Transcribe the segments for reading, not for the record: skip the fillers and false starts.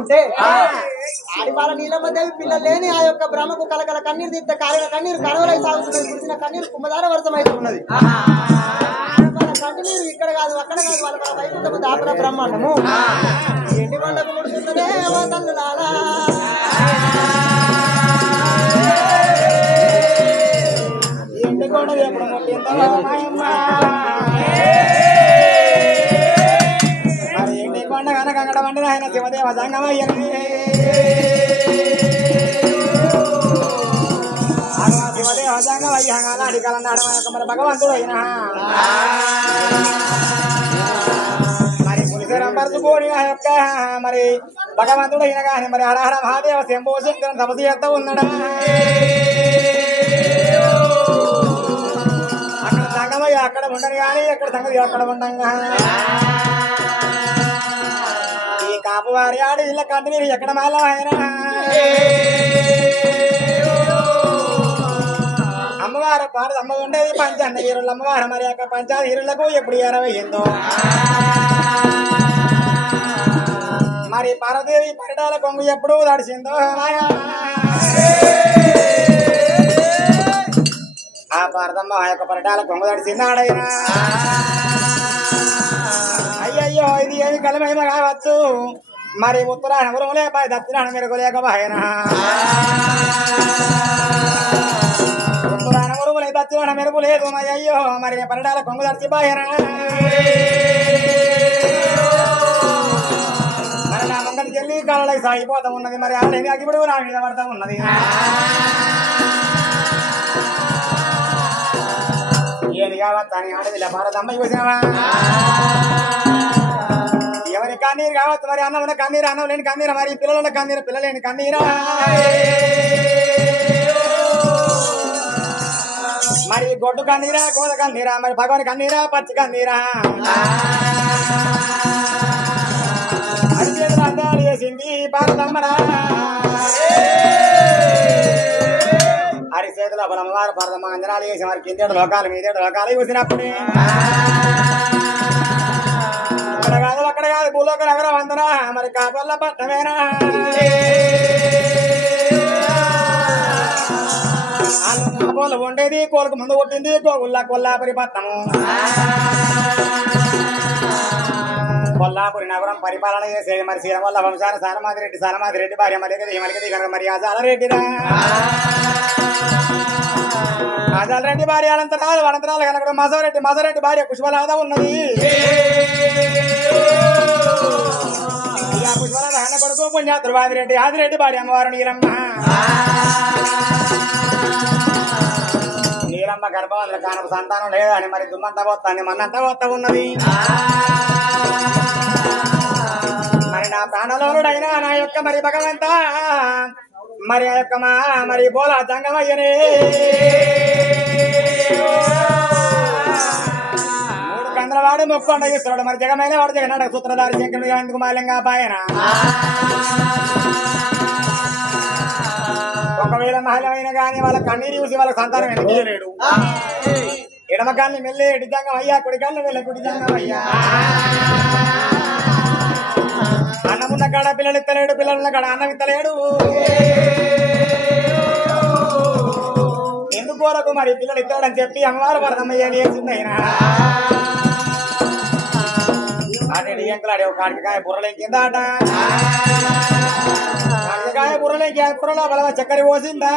ఉంటే ఆడిపాల నీలమ్మదేవి పిల్లలు లేని ఆ యొక్క బ్రహ్మకు కలకల కన్నీరు తీస్తే కాలిన కన్నీరు కడవలై సాగుతున్నది, కురిసిన కన్నీరు కుంభదార వర్షం అయితే ఉన్నది. కన్నీరు ఇక్కడ కాదు అక్కడ కాదు, వాళ్ళ వైకుంఠము దాపల బ్రహ్మాండము ఎండి పండగ ముడుతుందనే తల్లు లాలా ఎండి కొండ ఎప్పుడు మరి ఎండి కొండ కనుక అక్కడ వండిన ఆయన శివదేవ సంగమయ్యని శివదేవ సంగమయ్య అడిగలన్నాడు మరి భగవంతుడు అయినా మరి పులిసరం పరుచుకోని ఆ యొక్క మరి భగవంతుడు అయినా కానీ మరి హరహర మహాదేవ శంభో శంకరం తపస్సు చేస్తా ఉన్నాడా. అక్కడ సంగమయ్య అక్కడ ఉండను కానీ ఎక్కడ సంగతి అక్కడ ఉండంగా ఈ కాపు వారి ఆడి ఇళ్ళ కంటినీరు ఎక్కడ మాల ఆయన అమ్మవారు పారద అమ్మ ఉండేది పంచాన్న హీరులు అమ్మవారు మరి యొక్క పంచాది హీరులకు ఎప్పుడు ఎరవయ్యిందో మరి పార్వదేవి పరిటాల కొంగు ఎప్పుడు దడిచిందో ఆ పారదమ్మ ఆ యొక్క పరిటాల కొంగు దడిచిందాడైనా అయ్యయ్యో ఇది ఏమి కలిమేమ కావచ్చు మరి ఉత్తరాయణ ఉరుములే పై దక్షిణాన మెరుగులేకపోయినా ఉత్తరాయణ ఉరుములే దక్షిణాన మెరుగు లేదు అయ్యో మరి పరిటాల కొంగు దడిచిపోయినా మరి నా మంగళి చెల్లి కాళ్ళకి సాగిపోతా ఉన్నది మరి ఆడేది అగిపుడు నా మీద పడతా ఉన్నది. ఏది కావచ్చు అని ఆడది భారతమ్మ చూసినావా ఎవరి కన్నీరు కావచ్చు మరి అన్నం కన్నీరు అన్నం లేని కన్నీరు మరి పిల్లల కన్నీరు పిల్లలేని కన్నీరా మరి గొడ్డు కన్నీరా కోద కన్నీరా మరి భగవాన్ కన్నీరా పచ్చి కన్నీరా అరిచేతులు అందాలు చేసింది భారతమ్మరా అరిచేతుల బలమ్మవారు భారతమ్మ అంజనాలు చేసి మరి కిందేడు లోకాలు మీదేడు లోకాలు చూసినప్పుడే ఇక్కడ కాదు అక్కడ కాదు భూలోకం ఎవరో అందరా మరి కాపల్ల పట్టమేనా కోలు ఉండేది కోలకు ముందు కొట్టింది కొల్లాపురి పట్టము కొల్లాపురి నగరం పరిపాలన చేసేది మరి శ్రీరమల్ల వంశాన సానమాదిరెడ్డి భార్య మలికది కనుక మరి ఆజాలరెడ్డిరా ఆజాలరెడ్డి భార్య అనంతరాలు కనుక మసరెడ్డి భార్య పుష్పలాద ఉన్నది. పుష్పలాద అన్న కొడుకు పుణ్యాతుడు ఆదిరెడ్డి భార్య అమ్మవారు నీలమ్మ గర్భవంతుల కానపు సంతానం లేదని మరి దుమ్మంట పోతాన్ని మన్నంట పోతా ఉన్నది. మరి నా ప్రాణలోనుడైనా నా యొక్క మరి భగవంత మరి ఆ యొక్క మరి బోలా జంగమయ్యనే మూడు కంద్రవాడు మొక్కొండ ఇస్తున్నాడు మరి జగమైన వాడు జగన్నాడు సూత్రధారి శంకరుడు ఎందుకు మాల్యంగా పాయన ఒకవేళ మహిళమైన గాని వాళ్ళ కన్నీరు చూసి వాళ్ళ సంతానం ఎందుకు చేయలేడు. ఎడమకాన్ని మెల్లే ఎడిజంగం అయ్యా కుడికాన్ని వెళ్ళే కుడిజంగం అయ్యా అన్నమున్న కాడ పిల్లలు ఇత్తలేడు పిల్లలున్న కాడ అన్నం ఇత్తలేడు. ఎందుకోరకు మరి పిల్లలు ఇస్తాడని చెప్పి అమ్మవారు వరదమ్మయ్య వేసింది అయినా అదే ఎంకలాడే ఒక కాడికాయ బుర్రలేకిందాట కాడికాయ బుర్రలేకి బుర్రలో బలవ చక్కెర పోసిందా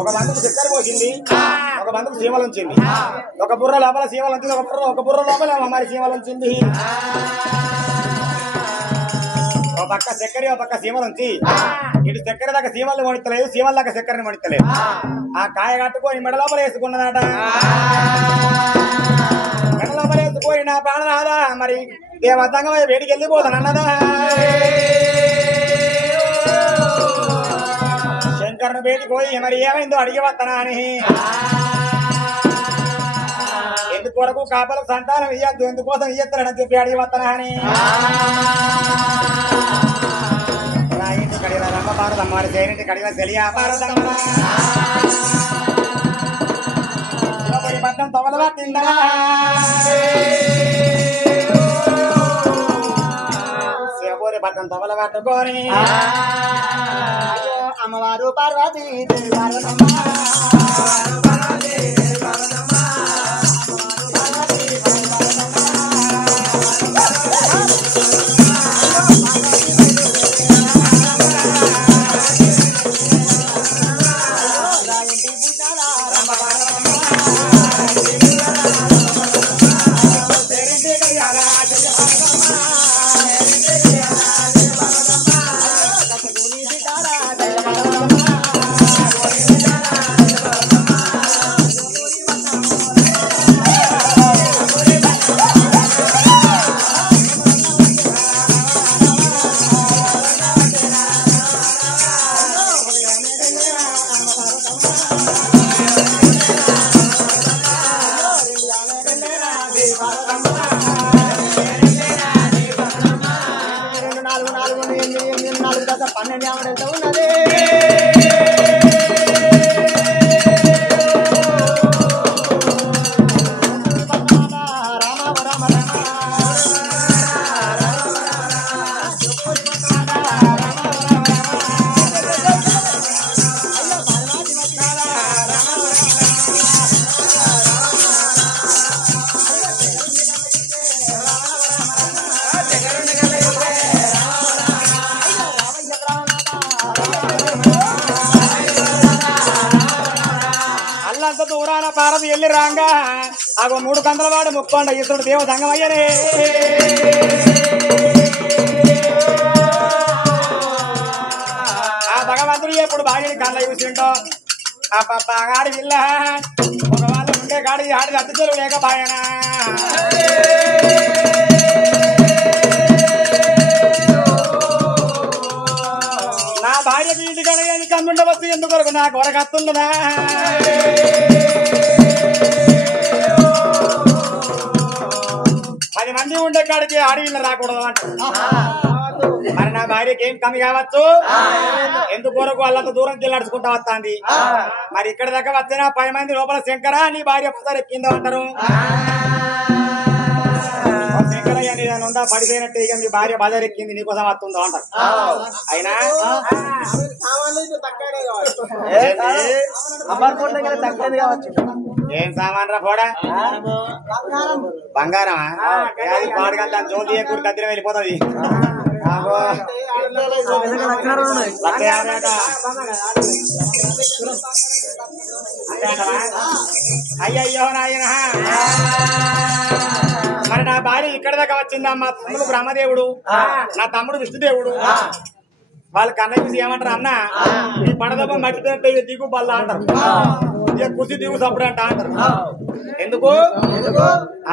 ఒక బంధుకు చక్కెర పోసింది ఒక బంధుకు సీమలు ఉంచింది ఒక బుర్ర లోపల సీమలు ఉంచింది ఒక బుర్ర లోపల మరి సీమలు ఉంచింది ఒక పక్క చక్కెర ఒక పక్క సీమలు ఉంచి ఇటు చక్కెర దాకా సీమల్ని మణిత్తలేదు సీమల దాకా చక్కెరని మణిత్తలేదు ఆ కాయ కట్టుకొని మెడ లోపల వేసుకున్నదట మెడ లోపల వేసుకొని నా ప్రాణనాదా మరి దేవతంగా వేడికి వెళ్ళిపోతాను అన్నదా శంకరుని బయటికి పోయి మరి ఏమైందో అడిగి వస్తానా అని ఎందుకొరకు కాపలకు సంతానం ఇయ్యద్దు ఎందుకోసం ఇయ్యస్తారని చెప్పి అడిగి వస్తానా అని ఇంటి కడిగిన రమ్మ పారదమ్మ జైనింటి కడిగిన తెలియ పారదమ్మ పట్నం తొగల పట్టిందా పట్టం తవల పట్టుకొని అమ్మవారు పార్వతి పార్వతమ్మ అల్లంత దూరాన పారది వెళ్ళి రాంగా అగో 3 కందల వాడు ముక్కొండ ఇతడు దేవ సంగమయ్యనే ఆ భగవంతుడు ఎప్పుడు భార్యని కళ్ళ చూసిండో ఆ ఆడి పిల్ల ఒక వాళ్ళు ఉండే కాడి ఆడి అతిథులు లేక బాయనా నా భార్యకి ఇంటి కడగాని కమ్ముండవచ్చు ఎందుకొరకు నాకు వరకత్తుండదా పది మంది ఉండే కాడికి ఆడవిల్ల రాకూడదు అంట మరి నా భార్యకి ఏం కమి కావచ్చు ఎందుకొరకు వాళ్ళంత దూరం నడుచుకుంటా వస్తాంది మరి ఇక్కడ దాకా వచ్చిన 10 మంది లోపల శంకర నీ భార్య పదారు ఎక్కిందా అంటారు శంకరయ్య ఉందా పడిపోయినట్టు ఇక మీ భార్య బజార్ ఎక్కింది నీకోసం వస్తుందో అంటారు అయినా ఏం సామాన్ రా పోడా బంగారమా పాడగల దాని జోలు తీయకూడదు దగ్గర వెళ్ళిపోతుంది అయ్యయ్యో నాయన మరి నా భార్య ఇక్కడ దాకా వచ్చిందా మా తమ్ముడు బ్రహ్మదేవుడు నా తమ్ముడు విష్ణుదేవుడు వాళ్ళు కన్నయ్య చూసి ఏమంటారు అన్న ఈ పడదప్ప మట్టితే దిగు బల్ల అంటారు ఇక కుసి దిగు సప్పుడు అంటారు ఎందుకు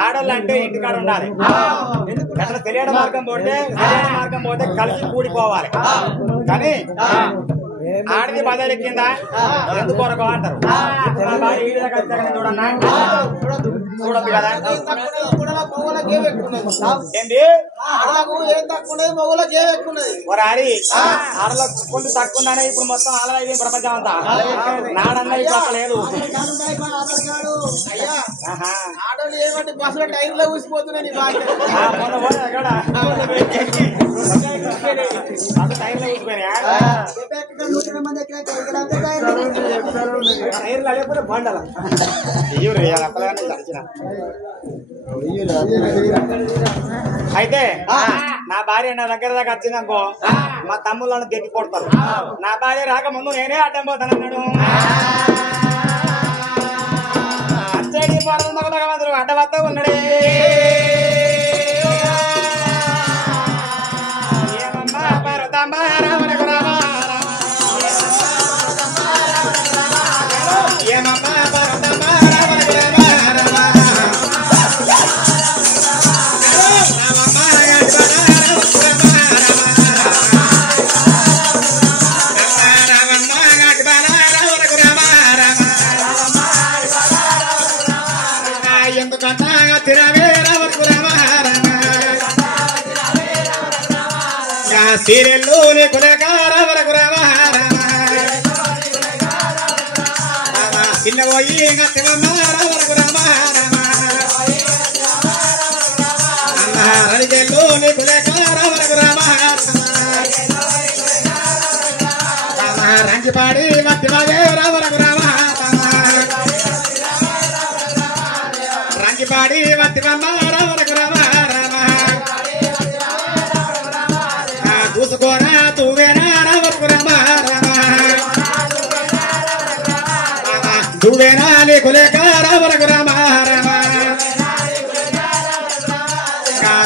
ఆడోళ్ళు అంటే ఇంటికాడ ఉండాలి అట్లా తెలియడం మార్గం పోతే కలిసి కూడిపోవాలి కానీ ఆడిది బజార్ ఎక్కిందా ఎందుకు కొరకు అంటారు చూడన్నా చూడద్దు కదా ఏంటి ఆడి ఆడలో కొంచెం తక్కువ ఉందనే ఇప్పుడు మొత్తం ఆలయ ప్రపంచం అంతా నాడన్నా ఇప్పుడు అక్కడ లేదు టైర్లో ఊసిపోయినా అయితే నా భార్య నా దగ్గర దాకా వచ్చిందనుకో మా తమ్ముళ్ళను గట్టి కొడతారు నా భార్య రాకముందు నేనే అడ్డం పోతానన్నాడు అచ్చడి భగవంతుడు అడ్డవత్త ఉన్నాడే ఏమమ్మా పరతమ్మా రామనకు రామ ఏమమ్మా పరతమ్మా రామనకు రామ సీరియల్లో చిన్న పోయి రవిలో రామ రంజిపాడి మధ్యమాదే రామ రఘురామ రంజిపాడి మధ్యమమ్మ రామ రఘురామ రామ చూసుకోనా తూవేనా రామ రఘురామ రామ తూవేనా నీకు లేక రామ రఘురామ రామ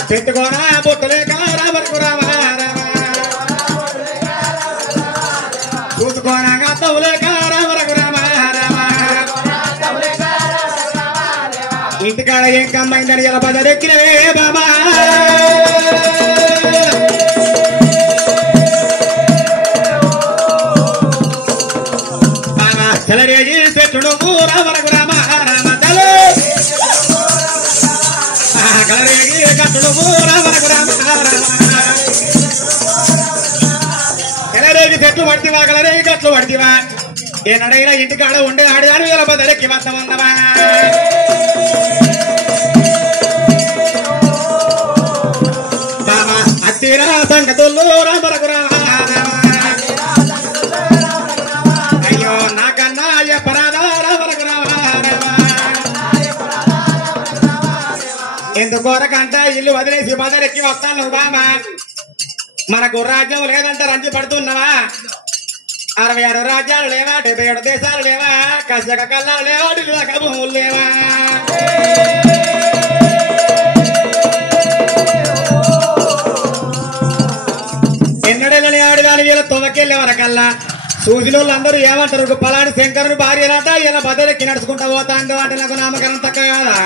పెట్టుకోనా బొట్టు లేక రామ రఘురామ రామ చూసుకోనా గత్తవు లేక రామ రఘురామ రామ ఇంటికాడ ఏం కమ్మైందని ఎలా బదరెక్కినవే బాబా చెలరేగి చెట్టుడు రామ రఘురామ రామ తల కలరేగి కట్టుడు రామ రఘురామ రామ కలరేగి చెట్లు పడితివా కలరేగి కట్లు పడితివా ఏనాడైనా ఇంటికాడ ఉండే ఆడిదాని ఎలా బదరెక్కి వస్తామన్నవా బాబా అత్తిరా సంగతుల్లో రామ రఘురామ అయ్యో నాకన్నా పరాదా రామ రఘురామ ఎందుకోరకంట ఇల్లు వదిలేసి బదరెక్కి వస్తాను బాబా మనకు రాజ్యం లేదంటే రంచి పడుతున్నావా 66 రాజ్యాలు లేవా 77 దేశాలు లేవా కసక కల్లాలు లేవా ఢిల్లీ భూములు లేవా ఎన్నడేళ్ళని ఆడదాని వీళ్ళ తొవకెళ్ళే వరకల్లా చూసిన వాళ్ళందరూ ఏమంటారు పలాని శంకరుని భార్యరాట ఇలా బదరెక్కి నడుచుకుంటా పోతాండు అంటే నాకు నామకరణం తక్కువ కాదా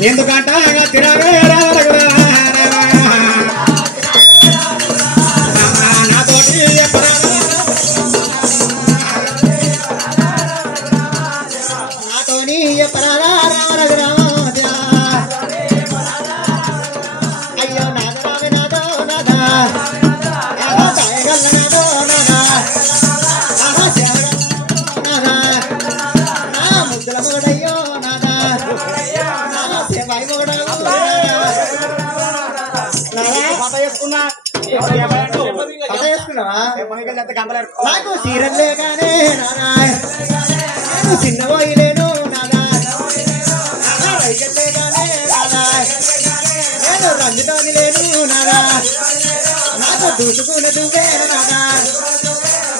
ఎందుకంట తిరగే నాతోటి నాతోని పరారా రామ రఘురామ అయ్యో నాదరామే నాదో నాదా నాదో నాదా నాదా ముద్దుల మొగడయ్యో నాదా నాకు సీరలేగానే నానా చిన్న పోయిలేను నాదా రైకెళ్ళేగానే నాదా నేను రంజుతోని లేను నాదా నాకు దూసుకుని దువ్వే నాదా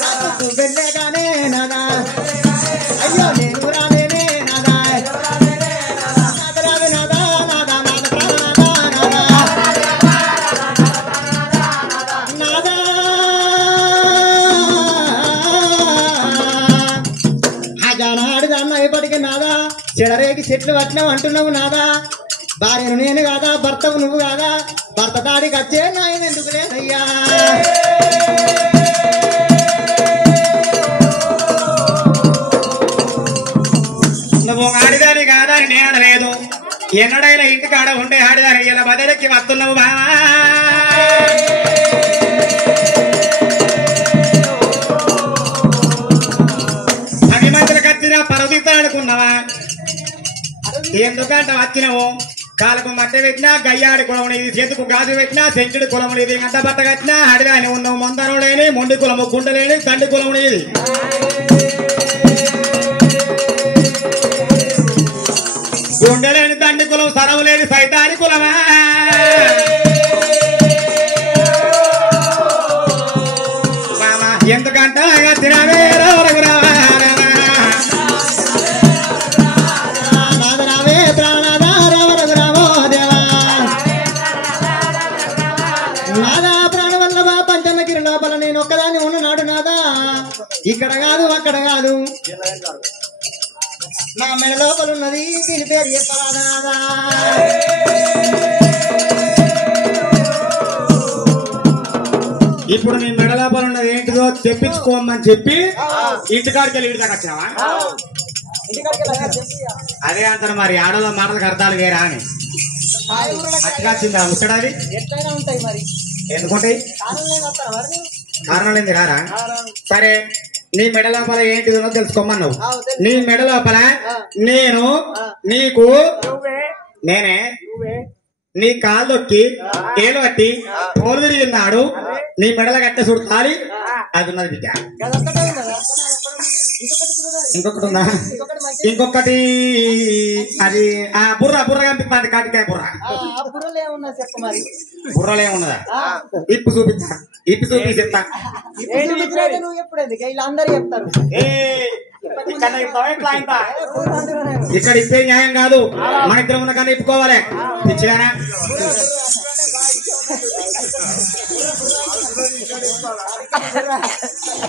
నాకు దువ్వెళ్ళేగానే నాదా అయ్యో నేను రాలేనే నాదా ఇప్పటికి నాదా చెడరేకి చెట్లు పట్టినావు అంటున్నావు నాదా భార్యను నేను కాదా భర్తవు నువ్వు కాదా భర్త దాడికి వచ్చే నాయన ఎందుకు లేదయ్యా నువ్వు ఆడిదాని కాదా అని నేను అనలేదు ఎన్నడైనా ఇంటికాడ ఉండే ఆడిదాని ఇలా బదరెక్కి వస్తున్నావు బావా పరదిత అనుకున్నావా ఎందుకంట వచ్చినవు కాలకు మట్ట పెట్టినా గయ్యాడి కులము ఇది చేతుకు గాజు పెట్టినా సెంచుడి కులము ఇది గంట బట్ట కట్టినా అడిదాని ఉన్నావు మొందనుడేని మొండి కులము గుండలేని తండ్రి కులము ఇది గుండెలేని తండ్రి కులం సరవు లేని సైతాని కులమా ఎందుకంట తినవే రఘురామ లోపల నేను ఒక్కదాన్ని ఉన్నాడు నాదా ఇక్కడ కాదు అక్కడ కాదు నా మెడ లోపల ఉన్నది దీని పేరు చెప్పరాదా నాదా ఇప్పుడు నీ మెడ లోపల ఉన్నది ఏంటిదో తెప్పించుకోమని చెప్పి ఇంటికాడికి వెళ్ళి ఇంటి దాకా వచ్చావా అదే అంటారు మరి ఆడలో మాటలకు అర్థాలు వేరా అని అట్టుకొచ్చిందా ముట్టడాది ఎట్లయినా ఉంటాయి మరి ఎందుకుంటాయి కారణం ఏంది రారా సరే నీ మెడ లోపల ఏంటిదో తెలుసుకోమన్నావు నీ మెడ లోపల నేను నీకు నేనే నీ కాలు దొక్కి ఏలు పట్టి పోలు తిరిగినాడు నీ మెడల గట్ట సుడతాలి అది ఉన్నది బిడ్డ. ఇంకొకటి ఉందా? ఇంకొకటి అది ఆ బుర్ర కనిపిస్తుంది కాటికాయ బుర్ర. బుర్రలో ఏమున్నదా? ఇప్పు చూపిస్తా, ఇప్పు చూపిస్తా. ఇక్కడ ఇప్పే న్యాయం కాదు, మన ఇద్దరం ఉన్న కన్నా ఇప్పుకోవాలి. పిచ్చిగానా?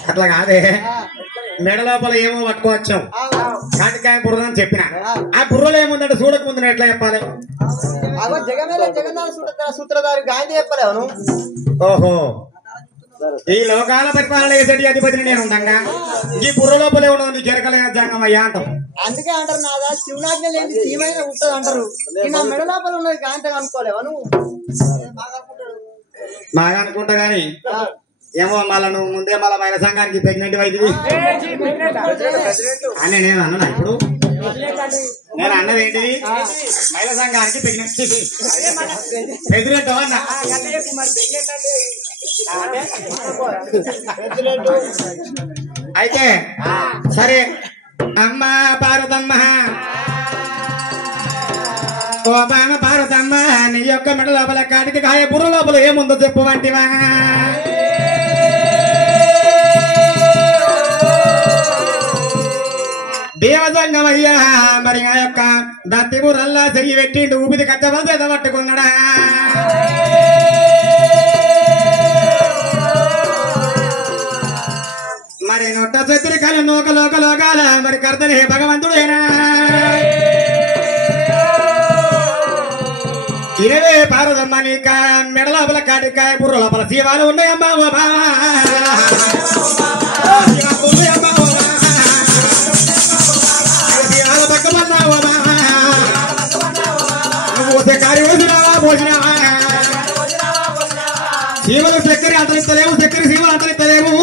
అట్లా కాదే, మెడ లోపల ఏమో పట్టుకోవచ్చు కాటికాయ బుర్ర అని చెప్పిన. ఆ బుర్రలో ఏముందంటే చూడకముందు ఎట్లా చెప్పాలి? సూత్రధారి గాంధీ చెప్పలేవు. ఓహో, ఈ లోకాల పరిపాలన చేసేటి అధిపతిని నేను ఉండగా ఈ బుర్ర లోపలే ఉండదు నీ జరగలేన జంగం అయ్యా అంటాం. అందుకే అంటారు నాదా శివనాజ్ఞ లేని సీమైన ఉంటది అంటారు. నా మెడ లోపల ఉన్నది గాంధీ అనుకోలేవా నువ్వు? బాగా అనుకుంటా గాని ఏమో మళ్ళా నువ్వు ముందే మళ్ళా మహిళా సంఘానికి ప్రెగ్నెంట్ అవుతుంది అని నేను అన్నా. ఇప్పుడు నేను అన్నది ఏంటిది? మహిళా సంఘానికి ప్రెగ్నెంట్ అన్నా. అయితే సరే అమ్మ పార్వతమ్మ, ఓ బామ పార్వతమ్మ, నీ యొక్క మెడ లోపల కాటికి కాయ బుర్ర లోపల ఏముందో చెప్పు వంటివా? దేవసంగమయ్యా మరి ఆ యొక్క దత్తి బుర్రల్లా చెయ్యి పెట్టిండు, ఊపిది కచ్చవలసి ఎద పట్టుకున్నాడా? మరి నొట్ట చతురికలు లోకలోకాల మరి కర్తనే భగవంతుడేనా? ఇరవే పార్వతమ్మ నీ మెడ లోపల కాటికాయ బుర్ర లోపల శివాలు ఉన్నాయమ్మా. ఓ బావా శివలు చక్కెర అంతరిస్తలేవు, చక్కెర శివలు అంతరిస్తలేవు.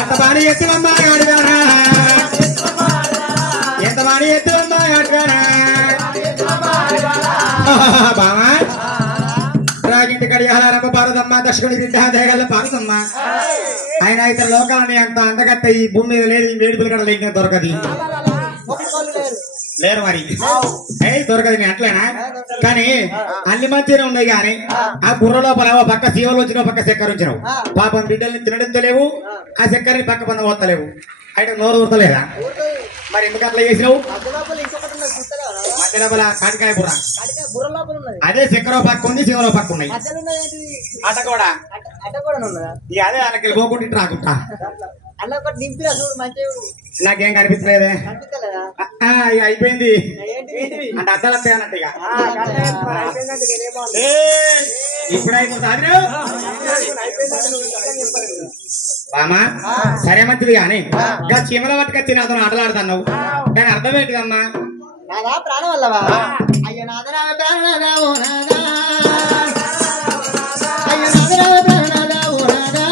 ఎంత బాణి ఎత్తువమ్మా అడిగారా, ఎంత బాణి ఎత్తువమ్మా అడిగారా? బావా రాగింటి కడియాలమ్మ పార్వతమ్మ, దర్శకుడి బిడ్డ దేగల పార్వతమ్మ. ఆయన ఇతర లోకాలని అంత అందగత్త ఈ భూమి మీద లేదు. ఈ వేడుకలు కూడా లేక దొరకది లేరు మరి దొరకదు. నేను అట్లేనా? కానీ అన్ని మంచిగా ఉన్నాయి. కానీ ఆ బుర్ర లోపల పక్క శివలు వచ్చినావు, పక్క చక్కెర వచ్చినావు. పాపం బిడ్డల్ని తినడం లేవు, ఆ చక్కెరని పక్క పన్న పోతలేవు. అయితే నోరు ఊరతలేదా? మరి ఎందుకు అట్లా చేసినావు? మధ్య లోపల కాటికాయ బుర్ర అదే చక్కెర పక్క ఉంది, శివలో పక్క ఉన్నాయి. అట కూడా అదే అక్కడికి పోకుండా రాకుండా నాకేం కనిపించలేదే. అయిపోయింది అంటే అద్దాలు వస్తాయి అన్నట్టు. ఇక ఇప్పుడైతే బామా సరే మంచిది. కానీ ఇంకా చీమల పట్టుకొచ్చి నాతో ఆటలాడుతున్నావు, దాని అర్థం ఏంటిదమ్మా? నాదా ప్రాణం వల్లవా? అయ్యో నాదరా ప్రాణనాదా ఓ నాదా, అయ్యో నాదరా ప్రాణనాదా ఓ నాదా,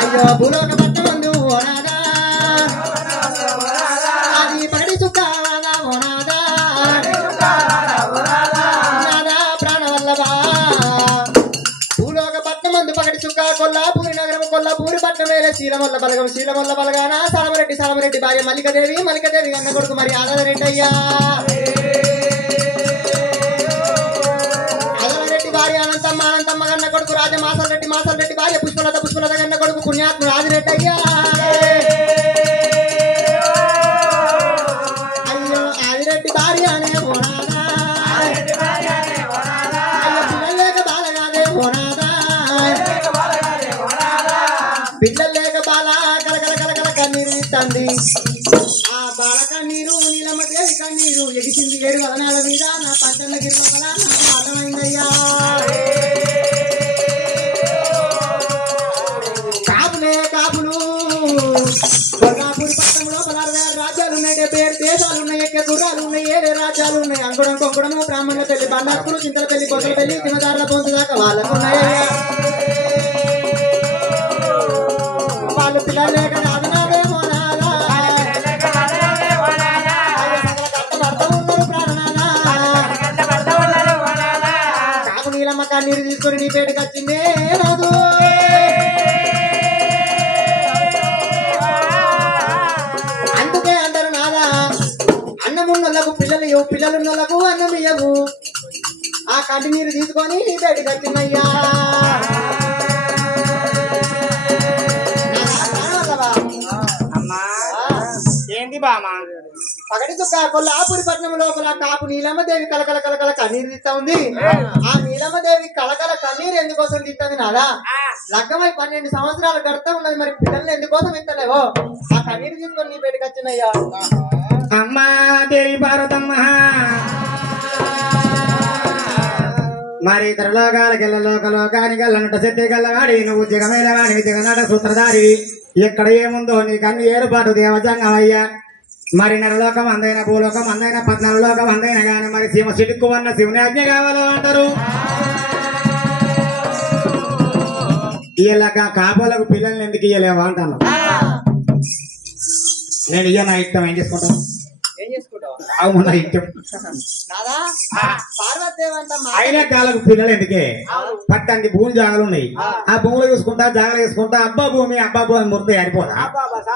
అయ్యో భూలోక పట్టమందు ఓ నాదా, అది పగడి చుక్కాదా ఓ నాదా, నాదా ప్రాణ వల్లవా. భూలోక పట్టమందు పగడి చుక్క కొల్లాపూరి నగరం, కొల్లాపూరి పట్టణం వేలే శీలమల్ల బలగం, శీలమల్ల బలగాన సాలమరెడ్డి భార్య మల్లికదేవి అన్న కొడుకు మరి ఆదరెడ్డయ్యా. ఆదరెడ్డి భార్య అనంతమ్మ గన్న కొడుకు మాసల్ రెడ్డి భార్య పుష్పలత గన్న కొడుకు పుణ్యాత్ముడు ఆదిరెడ్డయ్యా. అయ్యో ఆదిరెడ్డి భార్య అనే ఓనాదా, పిల్లలు లేక బాలగానే ఓనాదా, పిల్లలు లేక బాల కలకల కన్నీరు ఇస్తుంది. ఆ బాల కన్నీరు నీలమ్మ దేవి కన్నీరు ఎగిసింది 7 వదనాల మీద, నా పంటల గిరిలోపల నాకు అర్థమైందయ్యా. కాపులు కొల్లాపూరి పట్టణంలో 16 రాజ్యాలు ఉన్నాయి, 77 దేశాలు ఉన్నాయి, ఎక్క గుర్రాలు ఉన్నాయి, 7 రాజ్యాలు ఉన్నాయి. అంకుడం కొంకుడము బ్రాహ్మణుల పెళ్లి, బండాకులు చింతల పెళ్లి, కొసల పెళ్లి, తినదారుల పొందు దాకా వాళ్ళకు ఉన్నాయ్యా. వాళ్ళు పిల్లలు లేక నాదనాదేమో నాదా, తీసుకొని నీ పేటకి వచ్చిందే రాదు. అందుకే అందరు నాదా అన్నమున్నోళ్ళకు పిల్లలు ఇవ్వు, పిల్లలున్నోళ్ళకు అన్నం ఇయ్యవు. ఆ కంటి నీరు తీసుకొని నీ పేటకి వచ్చిందయ్యా. అమ్మా ఏంది బామా పగటి దుఃఖ కొల్లాపురి పట్నం లోపల కాపు నీలమ్మదేవి కలకల కలకల కన్నీరు తీస్తా ఉంది. ఆ నీలమ్మదేవి కలకల కన్నీరు ఎందుకోసం తీస్తుంది నాదా? లగ్గమై 12 సంవత్సరాలు గడుతూ ఉన్నది, మరి పిల్లల్ని ఎందుకోసం ఇస్తలేవో? ఆ కన్నీరు తీసుకొని నీ పేటకి వచ్చినయ్యా. అమ్మా దేవి భారతమ్మ మరి ఇతర లోకాలకెళ్ళ లోకానికి వెళ్ళనుట శక్తి గల్లవాడి నువ్వు జగమైన వాడివి జగనాట సూత్రధారి. ఎక్కడ ఏముందో నీకు అన్ని ఏర్పాటు దేవజంగమయ్యా. మరి నరలోకం అందైన భూలోకం అందైన 14 లోకం అందైన గాని మరి సీమ సిడుక్కు అన్న శివుని ఆజ్ఞ కావాలో అంటారు. ఇలాగా కాపులకు పిల్లల్ని ఎందుకు ఇయ్యలేవా అంటాను. నేను ఇయ్య నా ఇష్టం ఏం చేసుకుంటాను. ఏం చేసుకుంటావు అవునా ఇష్టం నాదా? పార్వతీదేవంట అయినా కాలకు పిల్లలు ఎందుకే? పట్టండి భూమి జాగాలు ఉన్నాయి. ఆ భూములు చూసుకుంటా జాగాలు వేసుకుంటా అబ్బా భూమి ముర్తి ఆడిపోతా.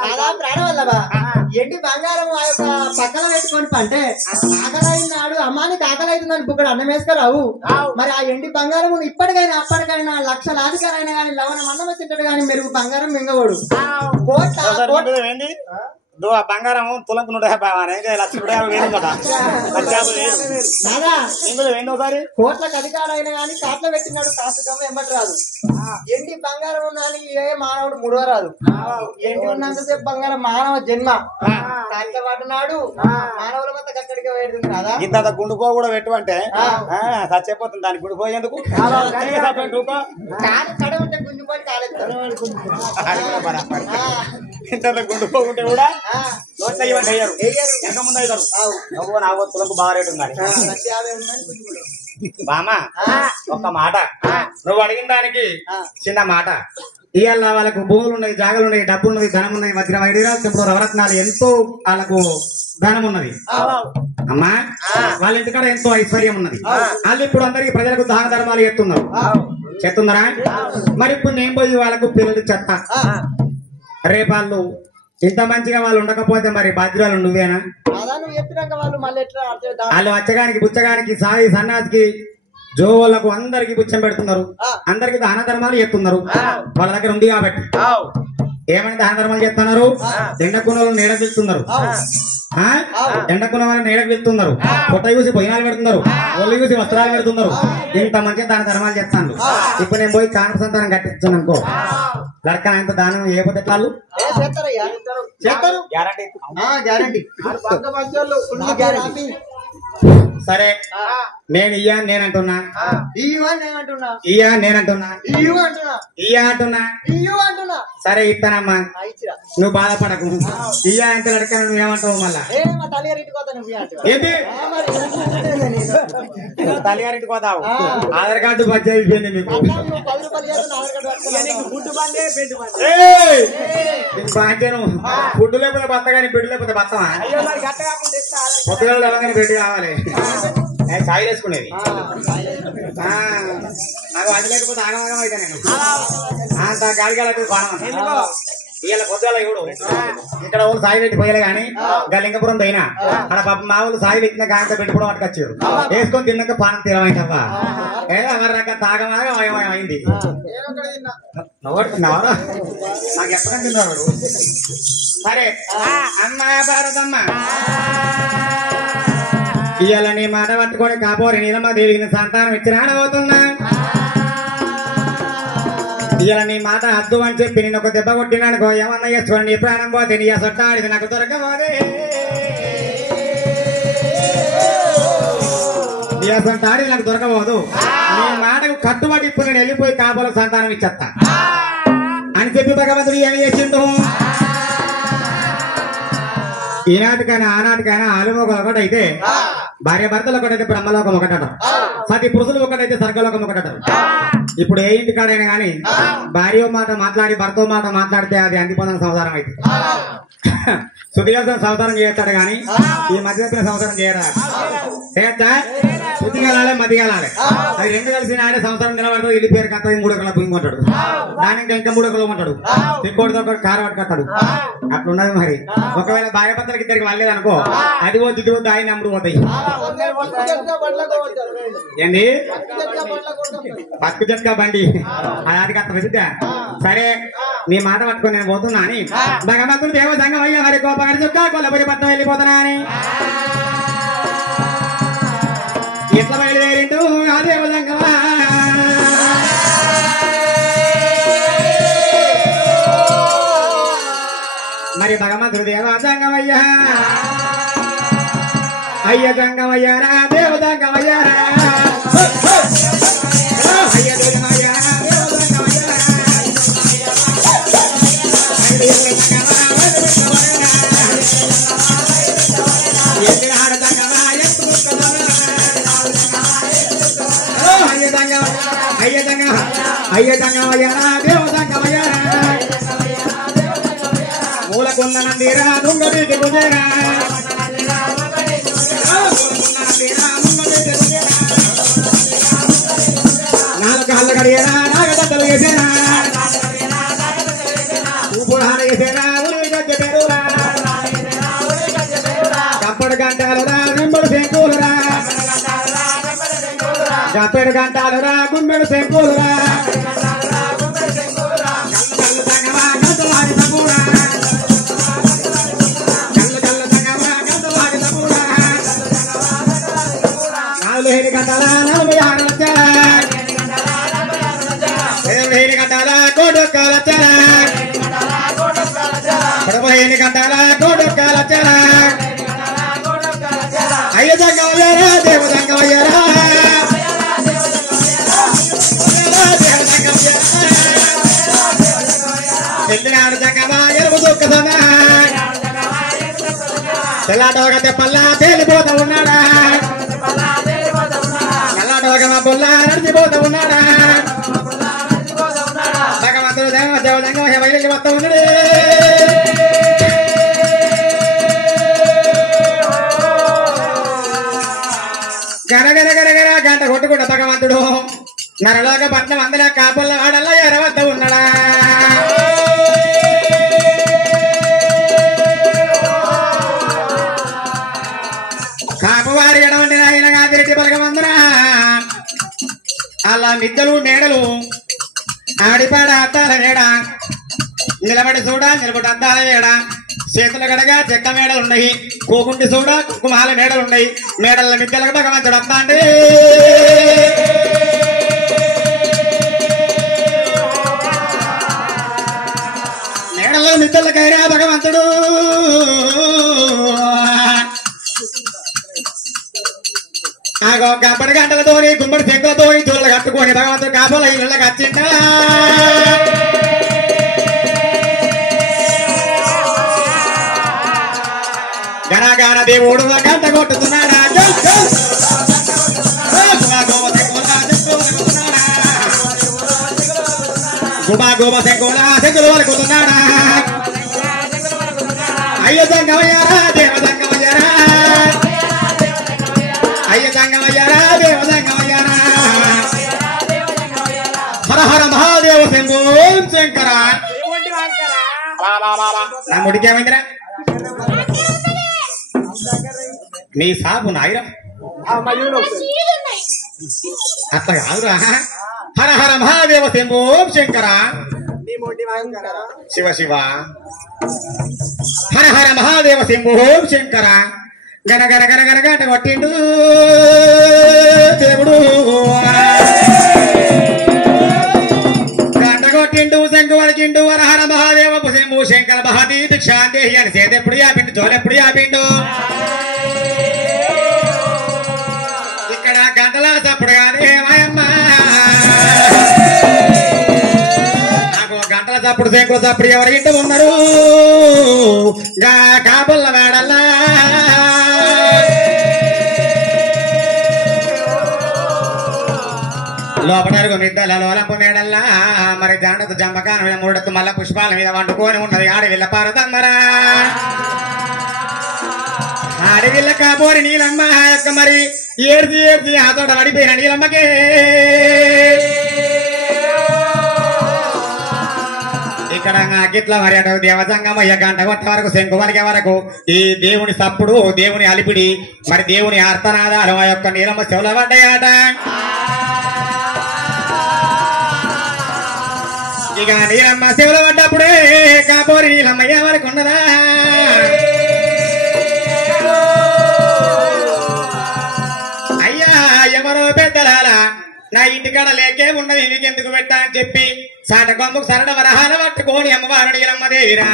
నాదా ప్రాణం వల్లవా ఎండి బంగారం ఆ యొక్క పక్కన పెట్టుకొని పంటే ఆకలి నాడు అమ్మానికి ఆకలి అవుతుందని బుక్కడు అన్నం వేసుకురావు. మరి ఆ ఎండి బంగారం ఇప్పటికైనా అప్పటికైనా లక్షలాధికారైనా కానీ లవణ మన్నమ తింటాడు కానీ మెరుగు బంగారం మింగవాడు. బంగారం తులంకు 150 కోట్లకు అధికారైనా కానీ కాట్ల పెట్టినాడు కాసుకమ్మ ఎమ్మటి రాదు. ఎండి బంగారం ఉన్నాని ఏ మానవుడు ముడవరాదు. ఎండి ఉన్నంతసేపు బంగారం మానవ జన్మ కాట్ల పడినాడు మానవుల మధ్య కక్కడికి పెడుతుంది కదా. ఇంత గుండుకో కూడా పెట్టు అంటే చచ్చిపోతుంది. దానికి గుండిపోయేందుకు కడ ఉంటే గుంజుకొని కాలేదు. ఇంత గుండుకోకుంటే కూడా నోట్ల ఇవ్వండి అయ్యారు వెనక ముందు అవుతారు. నువ్వు నా తులకు బాగా రేటు ఉందని బామా ఒక్క మాట నువ్వు అడిగిన దానికి చిన్న మాట. ఇవాళ వాళ్ళకు భూములు ఉన్నాయి, జాగాలు ఉన్నాయి, డబ్బులు ఉన్నది, ధనం ఉన్నాయి, వజ్ర వైడూర్యాలు చెంపుడు నవరత్నాలు ఎంతో వాళ్ళకు ధనం ఉన్నది. అమ్మా వాళ్ళ ఇంటికాడ ఎంతో ఐశ్వర్యం ఉన్నది. వాళ్ళు ఇప్పుడు అందరికి ప్రజలకు దాన ధర్మాలు చేస్తున్నారా? మరి ఇప్పుడు నేను పోయి వాళ్ళకు పిల్లలు చెత్త. రేపు వాళ్ళు ఇంత మంచిగా వాళ్ళు ఉండకపోతే మరి బాధ్యురాలు నువ్వేనా? వాళ్ళు వచ్చగానికి బుచ్చగానికి సాయి సన్నాసికి జోవులకు అందరికి బుచ్చం పెడుతున్నారు, అందరికి దాన ధర్మాలు చేస్తున్నారు. వాళ్ళ దగ్గర ఉంది కాబట్టి ఏమని దాన ధర్మాలు చేస్తున్నారు? ఎండకున్నోళ్ళు నీడ పిలుస్తున్నారు, ఎండకున్న వాళ్ళని నీడకు వెళ్తున్నారు, పొట్ట చూసి భోజనాలు పెడుతున్నారు, ఒళ్ళు చూసి వస్త్రాలు పెడుతున్నారు. ఇంత మంచిగా దాన ధర్మాలు చేస్తాను. ఇప్పుడు నేను పోయి కానుక సంతానం కట్టించాను అనుకో, లడక ఎంత దానం ఏ పొద్దుతాళ్ళు సరే. నేను ఇయ్యా నేనంటున్నా, ఇయ్యా నేనంటున్నా, ఇయ్యా అంటున్నా. సరే ఇస్తానమ్మా, నువ్వు బాధపడకు. ఇయ్యా అంటే లడక నువ్వేమంటావు? మళ్ళా ఏంటి తల్లిగారింటికి పోతావు? ఆధార్ కార్డు బడ్జెట్ అయిపోయింది మీకు. బాధ్యను ఫుడ్ లేకపోతే బత్త కానీ బెడ్ లేకపోతే బత్తమా? పొద్దుగా లేవగానే బెడ్ కావాలి. చాయ్ వేసుకునేది నాకు అది లేకపోతే ఆగమాగం అయితే నేను అంత గాలిగాలైతే బాణం. వీళ్ళ పొద్దుల ఇవ్వడు ఇక్కడ వాళ్ళు సాయి పెట్టి పోయలే గానీ లింగపురం పోయినా అక్కడ పాప మా వాళ్ళు సాయి పెట్టిన గాంత పెట్టుకోవడం పట్టుకొచ్చారు. వేసుకొని తిన్నాక పానం తీరమైందమ్మా. ఏదో మరి రకం తాగమాగా అయింది. నవ్వుతున్నావా? నాకు ఎప్పటికీ తిన్నాడు. సరే అమ్మ భారతమ్మ ఇవాళ నీ మాట పట్టుకొని కాపోరి నీలమ్మ దేవికి సంతానం ఇచ్చినాడబోతున్నా. ఇవాళ నీ మాట అద్దు అని చెప్పి నేను ఒక దెబ్బ కొట్టినానుకో, ఏమన్నా చేసుకోండి నీ ప్రాణం పోతే నీ సొట్టాడిది నాకు దొరకబోదే. నీ సొట్టాడిది నాకు దొరకబోదు. నీ మాటకు కట్టుబడి ఇప్పుడు నేను వెళ్ళిపోయి కాపోలకు సంతానం ఇచ్చేస్తా అని చెప్పి భగవంతుడు ఏమి చేసిండు? ఈనాటికైనా ఆనాటికైనా ఆలుమోకలు ఒకటైతే భార్య భర్తలు ఒకటైతే బ్రహ్మలోకం ఒకటంటారు, సతి పురుషులు ఒకటైతే స్వర్గలోకం ఒకటంటారు. ఇప్పుడు ఏ ఇంటి కాడైనా గానీ భార్య మాట మాట్లాడి భర్త మాట మాట్లాడితే అది అందిపోయిన సంసారం అయితే సుదీర్ఘ సంసారం చేస్తాడు గాని ఈ మధ్య సంసారం చేయరా? చేయొచ్చా? బుద్ధిగలాలే మదిగలాలే అవి రెండు కలిసి ఆయన సంవత్సరం నిలబడతాడు ఇల్లు పేరు కథ 3 ఎకరాల భూమి కొంటాడు దాని ఇంకా 3 ఎకరాలు కొంటాడు ఇంకోటితో ఒకటి కారు పట్టుకొస్తాడు అట్లున్నది మరి ఒకవేళ భార్యపత్రకి ఇద్దరికి వాళ్ళలేదు అనుకో అది పోతే ఇటు పోతే ఆయన అమ్ముడు పోతాయి ఏంది పక్కు చెక్క బండి అది కట్టదు బిడ్డ సరే నీ మాట పట్టుకొని నేను పోతున్నా అని భగవంతుడు దేవ సంఘం అయ్యా మరి కోపగడి చుక్క కొల్లపురి పట్నం వెళ్ళిపోతున్నా అని ఎట్లా బయలుదేరింటూ ఆ దేవ సంఘమా మరి భగవంతుడు దేవ సంఘమయ్యా అయ్య సంఘమయ్యారా దేవ సంఘమయ్యారా అయ్య సంఘమయ్యారా దేవ సంఘమయ్యారా అయ్య సంఘమయ్యారా దేవ సంఘమయ్యారా మూలకున్న నందిరా దుంగ వీటి కుజేరా నాలుగు హల్ల కడిగేరా నాగదత్తలు వేసేరా ఊపుడు వేసేరా ఉలి గజ్జ పెరురా కప్పడు గంటాలురా నింబడు శంకులురా కప్పడు గంటాలురా గుంబెడు శంకులురా హేరి గంటాల 46 లక్షల హేరి గంటాల కోడొక్క లక్షల 15 గంటాల కోడొక్క లక్షల అయ్య సంగమయ్యారా దేవ సంగమయ్యారా ఎల్లినాడు సంగమా ఎరుపు దుఃఖ సమా తెల్లాటోగ తెప్పల్లా తేలిపోతా ఉన్నాడా నల్లటోగమ పుల్లా నడిచిపోతా ఉన్నాడా భగవంతుడు దేవ దేవ సంగమ బయలుకి వస్తా ఉన్నాడు గరగర గరగర గంట కొట్టుకుంటా భగవంతుడు నరలోక పట్నం అందర కాపుల్ల వాడల్లా ఎరవద్ద ఉన్నాడా కాపువారి ఎడవంటి నాయన గాదిరెడ్డి బలగమందున అలా మిద్దలు మేడలు ఆడిపాడ అద్దాల మేడ నిలబడి చూడ నిలబడి అద్దాల మేడ చేతుల గడగా చెక్క మేడలు ఉన్నాయి కోకుంటి చూడ కుకుమాల మేడలు ఉన్నాయి మేడల మిద్దలకు భగవంతుడు అత్తా అంటే మేడల్లో మిద్దలకైనా భగవంతుడు గంపడి గంటలతోని గుమ్మడి చెక్కలతోని చూడలు కట్టుకొని భగవంతుడు కాపుల ఇళ్ళకి వచ్చింట గణగాన దేవుడు గంట కొట్టుతున్నాడా గుమా గోమ శంకులా శంకులు వలుకుతున్నాడా అయ్య సంగమయ్యారా దేవ సంగమయ్యారా అయ్య సంగమయ్యారా దేవ సంగమయ్యారా హర హర మహాదేవ శంభో శంకర నా ముడికేమైందిరా నీ సాపు నాయిరా అట్లా కాదురా హర హర మహాదేవ శంభో శంకర శివ శివ హర హర మహాదేవ శంభో శంకర గన గన గన గన గంట కొట్టిండు దేవుడు గంట కొట్టిండు శంకు వలికిండు హర హర మహాదేవ శంభో శంకర మహాదీ భిక్షాందేహి అని చేతెప్పుడు యాపిండు జోలెప్పుడు యాపిండు ఇక్కడ గంటల సప్పుడు కాదే మాయమ్మ నాకు గంటల సప్పుడు శంకుల సప్పుడు ఎవరి ఇంటి ఉన్నారు కాపుల్ల మేడల్లా లోపటరుగు మిద్దల లోలంపు మేడల్లా మరి జాండకు జంబకాన మీద 3 మల్ల పుష్పాల మీద వండుకొని ఉన్నది ఆడవిల్ల పారదమ్మరా అడవిల్ల కాపోరి నీలమ్మ యొక్క మరి ఏడ్చి ఏడ్చి ఆ తోట పడిపోయిన నీలమ్మకే ఇక్కడ గిట్ల మరి అటు దేవసంగమయ్య గంట కొట్టే వరకు శంకు వలికే వరకు ఈ దేవుని సప్పుడు దేవుని అలిపిడి మరి దేవుని ఆర్తనాదాలు ఆ యొక్క నీలమ్మ చెవుల పడ్డాయట. ఇక నీలమ్మ చెవుల పడ్డప్పుడే కాపోరి నీలమ్మయ్య వరకు ఉన్నదా అయ్యా ఎవరో పెద్దలాల నా ఇంటికాడ లేకే ఉన్నది నీకెందుకు పెట్టా అని చెప్పి సాట కొమ్ముకు సరడ వరహాల పట్టుకోని అమ్మవారు నీలమ్మ దేవిరా.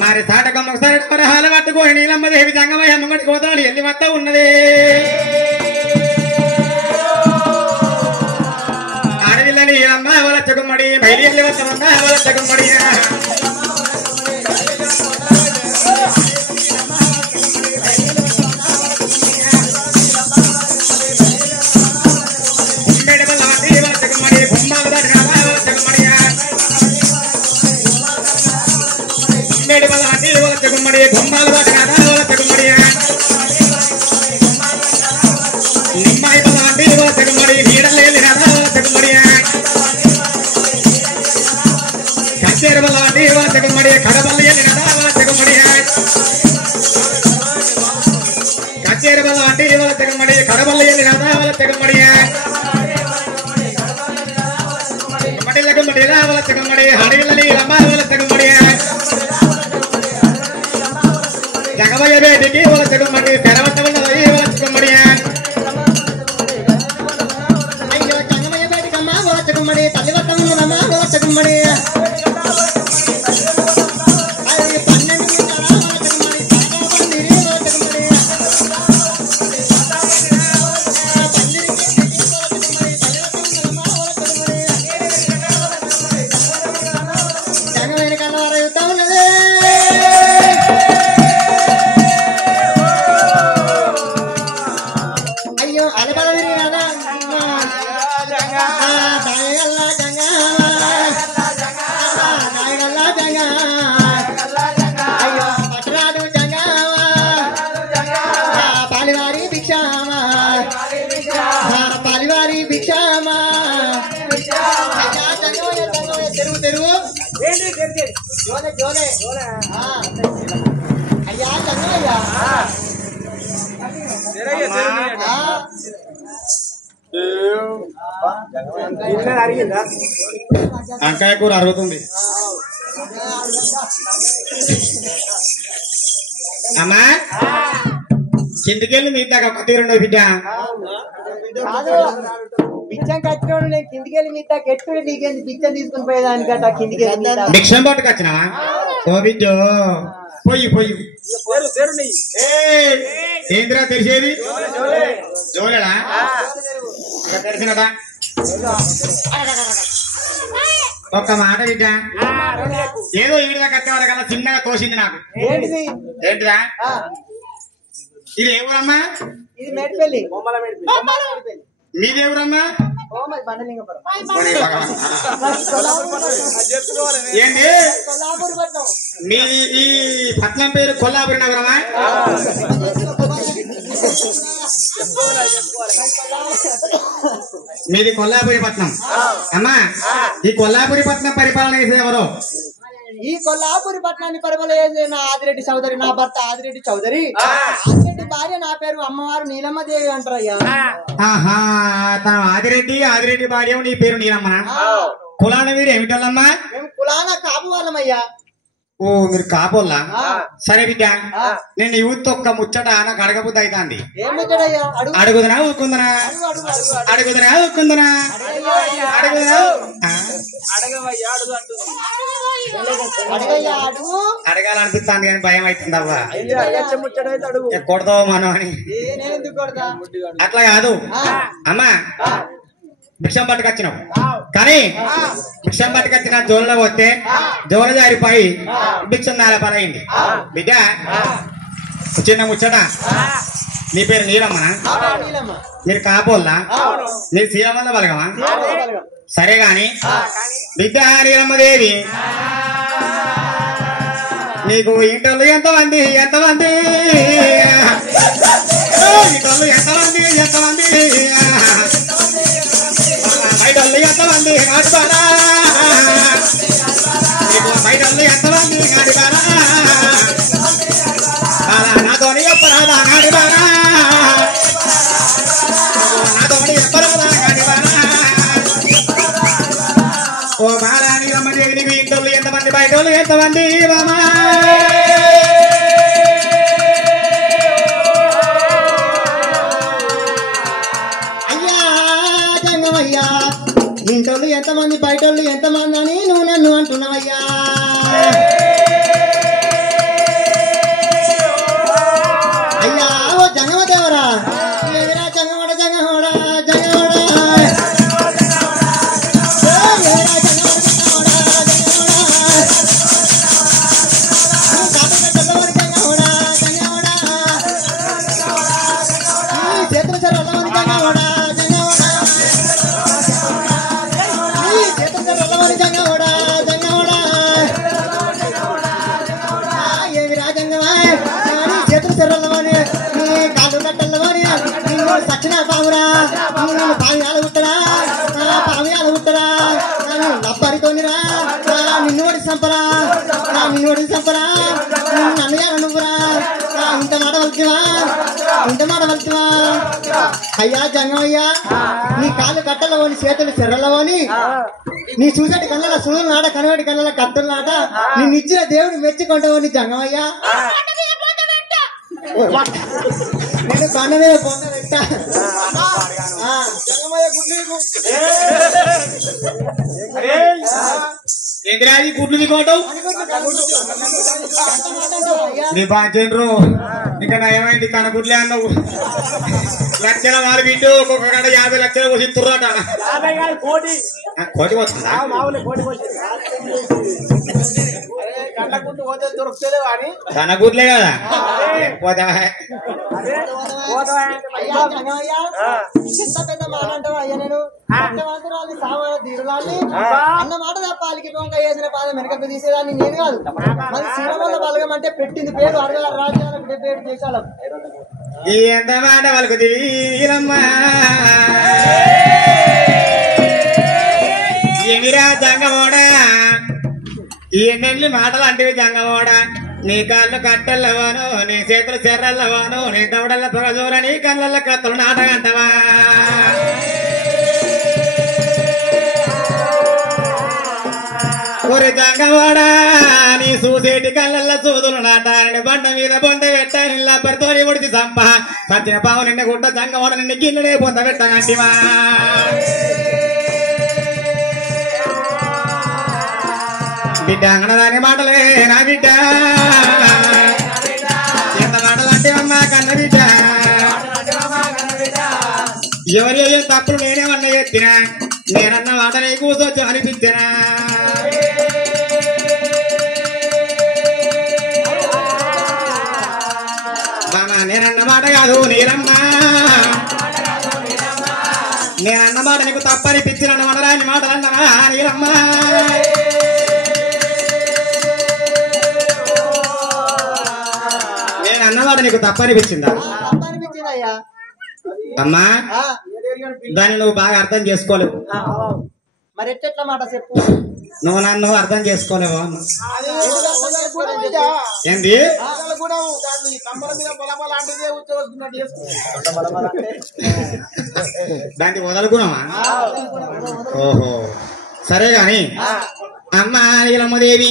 మరి సాట కొమ్మకు సరడ వరహాల పట్టుకోని నీలమ్మ దేవి సంగమయ్య అమ్మగడి కోతాడు ఎల్లి వద్ద ఉన్నది. అడవిల్ల నీలమ్మ వాళ్ళ చెగుమ్మడి బయలు ఎల్లి వద్ద ఉన్న వాళ్ళ చెగుమ్మడి గుమ్మాలు నిమ్మాయి బలాంటి తెగుమడి నీడలేని తెగుమడి కచ్చేరు బలాంటి తెగుమడి కడబల్లి తెగుమడి కచ్చేరు బలాంటి తెగుమడి కడబల్లి తెగుమడి మడిల తెగుమడి హడివిల్లి రమ్మ తెగుమడి జగమయ్య బేటికి తెగుమడి తెరవట్ట ఉన్నది తెగుమడి అయ్యో జగమయ్య బేటికమ్మ తెగుమడి తల్లి వద్దం ఉన్నదమ్మ తెగుమడి అంకాయ కూర అరుగుతుంది అమ్మా కిందికెళ్ళి మిగతా కొత్త రెండో బిడ్డ బిచ్చం కట్టినోడు నేను కిందికి వెళ్ళి మిగతా కెట్టు నీకేంది బిచ్చం తీసుకుని పోయేదానికట కిందికి భిక్షం పట్టుకొచ్చినా ఓ బిడ్డో పొయ్యి పొయ్యి ఏంద్రా తెలిసేది జోలేడా తెలిసినదా ఒక్క మాట బిడ్డ ఏదో ఈడిదా కట్టేవారు కదా చిన్నగా తోసింది నాకు ఏంటిదా ఇది ఏ ఊరమ్మా ఇది మేడిపల్లి మీది ఏ ఊరమ్మా ఏంటి మీది ఈ పట్నం పేరు కొల్లాపురి నగరమా మీది కొల్లాపురి పట్నం అమ్మా ఈ కొల్లాపురి పట్నం పరిపాలన చేసేది ఎవరు ఈ కొల్లాపురి పట్నాన్ని పరిపాలన చేసే నా ఆదిరెడ్డి చౌదరి నా భర్త ఆదిరెడ్డి చౌదరి ఆదిరెడ్డి భార్య నా పేరు అమ్మవారు నీలమ్మ దేవి అంటారు అయ్యా తన ఆదిరెడ్డి భార్య నీ పేరు నీలమ్మ కులాన మీరు ఏమిటమ్మా మేము కులాన కాపు వాళ్ళమయ్యా ఓ మీరు కాపోల్లా సరే బిడ్డ నేను యూత్ ఒక్క ముచ్చట నాకు అడగబుద్ధి అవుతాంది అడుగుదనా ఊకుందనా అడుగుదనా ఊకుందనా అడుగుదనా అడగాలనిపిస్తాంది కానీ భయం అవుతుంది అవ్వ కొడతావు మనం అని అట్లా కాదు అమ్మా భిక్షం పట్టుకొచ్చినావు కానీ భిక్షం పట్టుకొచ్చిన జోలలో వస్తే జోల జారిపోయి భిక్షం నేలపాలైంది బిడ్డ చిన్న ముచ్చట నీ పేరు నీలమ్మనా మీరు కాపోల్లా మీరు సీలమ్మల బలగమా సరే గాని బిడ్డ నీలమ్మదేవి నీకు ఇంటర్లు ఎంతమంది ఎంతమంది ఇంటర్లు ఎంతమంది ఎంతమంది బయటలు ఎంతమంది గాడిపారా నీకు బయటలు ఎంతమంది గాడిపారా నాతోని చెప్పరాదా గాడిపారా నాతోని చెప్పరాదా గాడిపారా ఓ బాలాని రమ్మదేవి నీకు ఇంటర్లు ఎంతమంది బయటలు ఎంతమంది బామా ఇంటోళ్ళు ఎంతమంది బయటోళ్ళు ఎంతమంది అని నువ్వు నన్ను అంటున్నావయ్యా అయ్యా ఓ జంగమదేవరా ఏదిరా జంగమోడ జంగమోడ జంగమోడ చేతులు సార్ అల్లవని జంగమోడ ఏమి రాజంగమా చేతులు చెర్రల్లవని నీ కాళ్ళు కట్టల్లవని నిన్ను సచ్చిన పామురా నిన్ను పామ్యాలు పుట్టరా పామ్యాలు పుట్టరా లబ్బరితోనిరా నిన్ను ఓడి చంపరా నిన్ను ఓడి చంపరా నన్నయ్యాల నువ్వురా ఇంత మాట వలుతువా ఇంత మాట వలుతువా అయ్యా జంగమయ్యా నీ కాళ్ళు కట్టలవని చేతులు చెర్రల్లవని నీ చూసేటి కళ్ళ సూర్యులు నాట కనవేటి కళ్ళ కత్తులు నాట నిన్ను ఇచ్చిన దేవుడు మెచ్చుకుంటావు జంగమయ్యా నేను బండ మీద పొంద పెట్టా ఏంటిరాజీ గుడ్లు దిగోటం నీ బాధ్యండ్రు ఇంకా నయమైంది కనగుడ్లే అన్నావు లక్షల వారు వింటూ ఒక్కొక్క గంట 50 లక్షలు పోసిస్తుర్రట కోటి వస్తుందా తన గుడ్లే కదా పోతా ఎంత పెద్ద మాట అంటావు అయ్యా నేను తీరుదాన్ని అన్న మాట తప్పాలికి వేసిన పాదం వెనకకు తీసేదాన్ని నేను కాదు మరి శ్రీరాముల బలగం అంటే పెట్టింది పేరు 66 రాజ్యాలకు 77 దేశాలకు ఎంత మాట వాళ్ళకు తీరమ్మా ఏమిరా జంగమోడా ఈ నెల్లి మాటలు అంటే జంగమోడా నీ కాళ్ళు కట్టెల్లవాను నీ చేతులు చెర్రల్లవాను నీ దవడల్ల పొగజూర నీ కళ్ళ కత్తులు నాటగంటవా ఒరి జంగమోడా నీ చూసేటి కళ్ళ చూదులు నాటారని బండ మీద పొంద పెట్టాని లబ్బరితోని ఉడిచి చంప పచ్చిన పావు నిండి గుట్ట జంగమోడ నిండి గిన్నెనే పొంద పెట్టగంటివా బిడ్డ అంగనదాని మాటలే నా బిడ్డ ఎంత మాటలు అంటే అమ్మా కన్న బిడ్డ ఎవరి తప్పుడు నేనేమన్నా ఎత్తినా నేనన్న మాటలే కూర్చొచ్చి అనిపించినా నేనన్న మాట కాదు నీరమ్మా నేనన్న మాట నీకు తప్పనిపించిన మనరాని మాటలు అన్నమా నీరమ్మా నేనన్నమాట నీకు తప్పనిపించిందా అమ్మా దాన్ని నువ్వు బాగా అర్థం చేసుకోలేవు మరి ఎట్లా మాట చెప్పు నువ్వు నన్ను అర్థం చేసుకోలేవు ఏంటి దాన్ని వదలుకున్నావా ఓహో సరే గాని అమ్మా నీలమ్మదేవి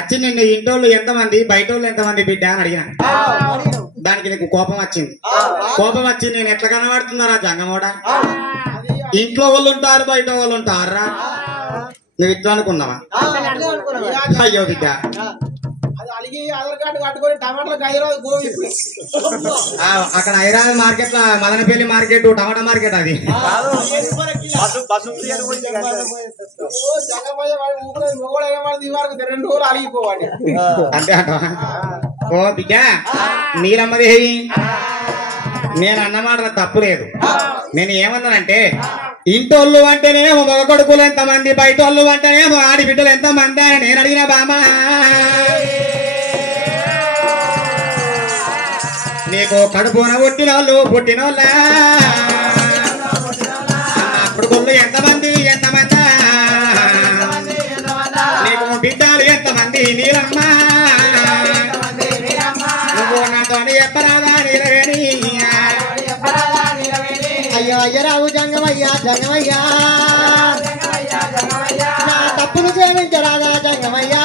వచ్చి నిన్ను ఇంటోళ్ళు ఎంతమంది బయటోళ్ళు ఎంతమంది బిడ్డ అని అడిగిన దానికి నీకు కోపం వచ్చింది కోపం వచ్చి నేను ఎట్లా కనబడుతున్నారా జంగమోడ ఇంట్లో వాళ్ళు ఉంటారు బయట వాళ్ళు ఉంటారా నువ్వు ఇట్లా అనుకున్నావా అయ్యో బిడ్డ అక్కడ హైదరాబాద్ మార్కెట్ లో మదనపల్లి మార్కెట్ టమాటా మార్కెట్ అది అంతే అంట ఓ బిడ్డ నీలమ్మదేవి నేను అన్నమాట తప్పు లేదు నేను ఏమన్నానంటే ఇంటోళ్ళు అంటేనేమో మగ కొడుకులు ఎంతమంది, బయటోళ్ళు అంటేనేమో ఆడిబిడ్డలు ఎంతమంది అని నేను అడిగిన బామా. నీకు కడుపున పుట్టినోళ్ళ కొడుకులు ఎంతమంది నీకు బిడ్డలు ఎంతమంది నీలమ్మ, నువ్వు నాతో చెప్పరాదా నీలవేణి. అయ్యో అయ్యరావు జంగమయ్యా నా తప్పులు క్షమించరాదా జంగమయ్యా.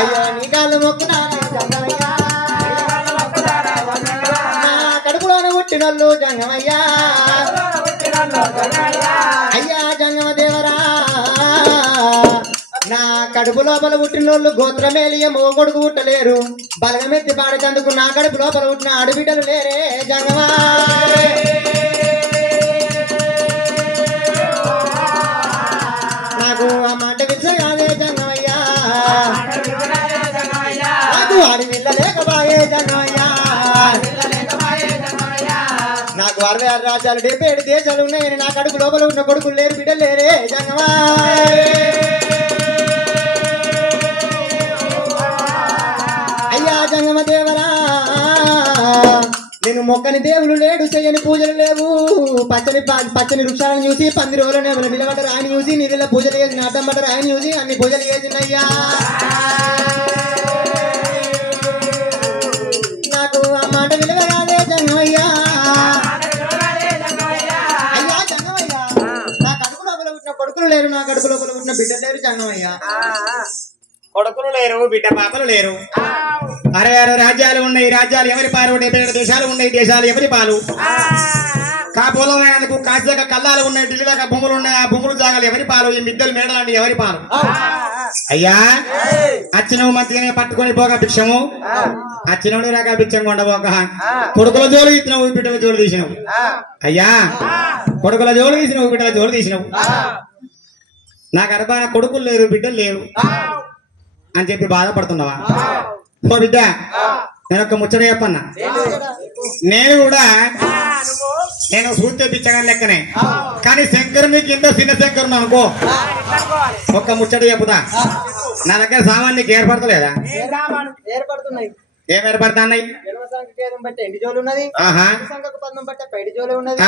అయ్యో నీ కాళ్ళు మొక్కునా జంగమయ్యా, నా కడుపులోనే పుట్టినోళ్ళు జంగమయ్యా. అయ్యా జంగమ దేవరా, నా కడుపు లోపల పుట్టినోళ్ళు గోత్రమేలియ మొగొడుకు పుట్టలేరు, బలగమెత్తి పాడేటందుకు నా కడుపు లోపల పుట్టిన ఆడబిడ్డలు లేరే జంగమా. నాకు ఆ మాట విచ్చగానే జంగమయ్యా, నాకు ఆడి పిల్ల లేకబాయే జంగమయ్యా. నాకు 66 రాజ్యాలు 77 దేశాలు ఉన్నాయని నా కడుపు లోపల ఉన్న కొడుకులు లేరు, బిడ్డలు లేరే జంగమా. అయ్యా జంగమ దేవరా, నేను మొక్కని దేవులు లేడు, చెయ్యని పూజలు లేవు, పచ్చని వృక్షాలను చూసి 10 రోజులు నిలబడ్డ రాయని చూసి నీళ్ళ పూజలు చేసి అడ్డం పడ్డ రాయని చూసి అన్ని పూజలు చేసినయ్యా. నాకు ఆ మాట విలువరాదే జంగమయ్యా. అయ్యా జంగమయ్యా, నా కడుపు లోపల పుట్టిన కొడుకులు లేరు, నా కడుపు లోపల పుట్టిన బిడ్డలు లేరు జంగమయ్యా. కొడుకులు లేరు, బిడ్డ పాపలు లేరు. 66 రాజ్యాలు ఉన్నాయి, రాజ్యాలు ఎవరి పాలు, 77 దేశాలు ఉన్నాయి, దేశాలు ఎవరి పాలు. కాపోలమైనందుకు కాశీదాకా కల్లాలు ఉన్నాయి, ఢిల్లీ దాకా భూములు ఉన్నాయి, ఆ భూములు జాగాలు ఎవరి పాలు, ఈ మిద్దలు మేడలండి ఎవరి పాలు. అయ్యా అచ్చినవు మంచిగానే పట్టుకొని పోగా భిక్షము, అచ్చినవుడు రాక భిక్షం కొండపోక, కొడుకుల జోలు ఇచ్చినవు, బిడ్డల జోలు తీసినవు. అయ్యా కొడుకుల జోలు తీసినవు, బిడ్డల జోలు తీసినవు. నా గర్భాన కొడుకులు లేరు, బిడ్డలు లేరు అని చెప్పి బాధపడుతున్నావా? ఓ బిడ్డ, నేను ఒక ముచ్చట చెప్పన్నా. నేను కూడా చూస్తే పిచ్చగా లెక్కనే, కానీ శంకరుని కింద చిన్న శంకరుని అనుకో. ఒక్క ముచ్చట చెప్పుదా, నా దగ్గర సామాన్ నీకు ఏర్పడతలేదా? ఏర్పడుతున్నాయి. ఏం ఏర్పడుతున్నాయి? ఎండి జోలు ఉన్నది, పద్మం బట్టే పైడి జోలు ఉన్నది,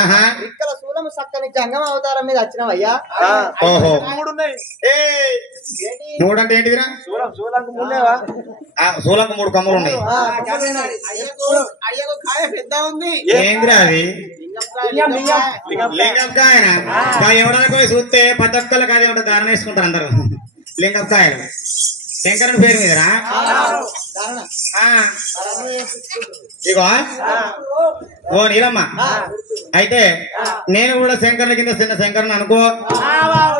ఇక్కడ శూలము సక్కని జంగమ అవతారం మీద వచ్చినవయ్యా. ఓహో, 3 అంటే ఏంటిదిరా? శూలంకు 3 కమ్ములు ఉన్నాయి. పెద్ద ఉంది, ఏంద్రా అది? లింగంకాయన ఎవరైనా పోయి చూస్తే 10 ఒక్కలు కాదే ఉంటుంది, దారం వేసుకుంటారు అందరు. లింగంకాయలు శంకరుని పేరు మీదరా? ఇగో ఓ నీలమ్మ, అయితే నేను కూడా శంకరుని కింద చిన్న శంకరుని అనుకో,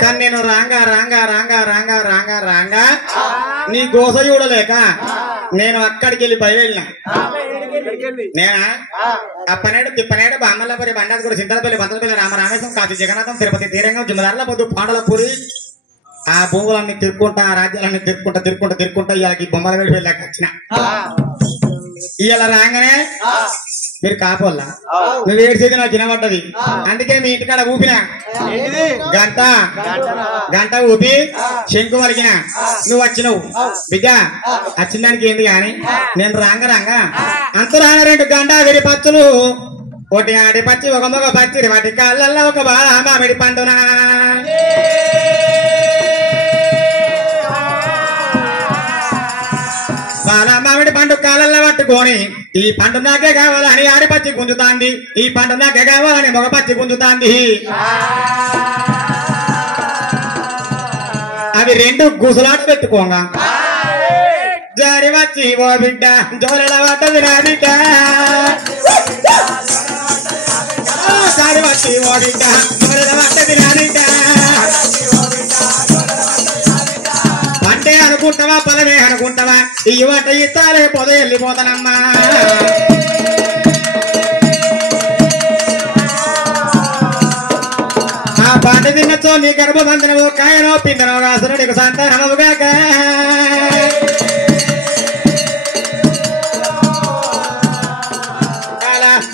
కానీ నేను రాంగా రాంగా రాంగా రాంగా రాంగా రాంగా నీ గోస చూడలేక నేను అక్కడికి వెళ్ళి బయలుదేరినా. నేనా అప్పనేడు తిప్పనేడు బామ్మల్లపల్లి బండాపురి చింతలపల్లి బంతలపల్లి రామరామేశ్వరం కాశీ జగన్నాథం తిరుపతి తీరంగం జిమ్మదారుల పొద్దు పాండలపూరి ఆ భూములన్నీ తిరుక్కుంటా, ఆ రాజ్యాలన్నీ తిరుక్కుంటా ఇవాళకి బొమ్మల వేడి వెళ్ళాక వచ్చిన. ఇవాళ రాగానే మీరు కాపోల్లా, నువ్వు ఏడ్చేది నాకు వినబడ్డది, అందుకే మీ ఇంటికాడ ఊపినా గంట ఊపి శంకు వలిగిన. నువ్వు వచ్చినవు బిడ్డ, వచ్చిందానికి ఏంది గాని నేను రాంగా అంతరాన 2 గంట విరి పచ్చులు, ఒకటి ఆడి పచ్చి ఒక మగ పచ్చిడి, వాటి కాళ్ళల్లో ఒక బాల మామిడి పండునా. బాల మామిడి పండు కాళ్ళల్లో పట్టుకొని ఈ పండు నాకే కావాలని ఆడిపచ్చి గుంజుతాంది, ఈ పండు నాకే కావాలని మగ పచ్చి గుంజుతాంది. అవి 2 గుసలాట పెట్టుకోగా జారి వచ్చి ఓ బిడ్డ జోలెల పడ్డది నా బిడ్డ, జారి వచ్చి ఓ బిడ్డ జోలెల పడ్డది నా బిడ్డ. పంటే అనుకుంటావా పొలమే అనుకుంటావా, ఈ వంట ఇస్తాలే పొద వెళ్ళిపోతానమ్మా. ఆ పంట తిన్నచో నీ గర్భబంధనము కాయనో పిండనో కాసను నీకు సంతానముగాక.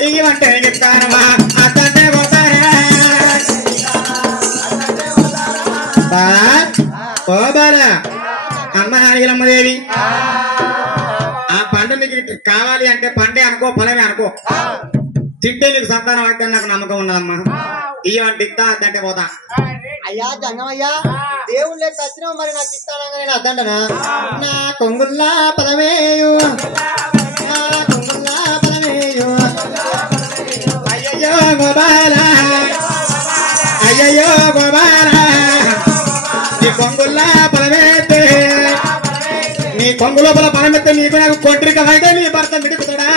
ఇవి వంట కానమా అత్తంటే పోతానే నీలమ్మదేవి ఆ పండు నీకు కావాలి అంటే పండే అనుకో ఫలమే అనుకో తింటే నీకు సంతానం అయితే నాకు నమ్మకం ఉన్నదమ్మా ఇవ్వండి ఇస్తా అద్దంటే పోతా అయ్యా జంగమయ్యా దేవుళ్ళు లెక్క వచ్చినావు మరి నాకు ఇస్తానగా నేను అద్దంటనా నా కొంగుల్లా పదమేయు నా కొంగుల్లా పదమేయు అయ్యయ్యో గోపాల అయ్యయ్యో గోపాల నీ కొంగుల్లా పలమేస్తే నీ కొంగు లోపల పలమెత్తే నీకు నాకు కొట్రికమైతే నీ భర్త మిడుకుతాడా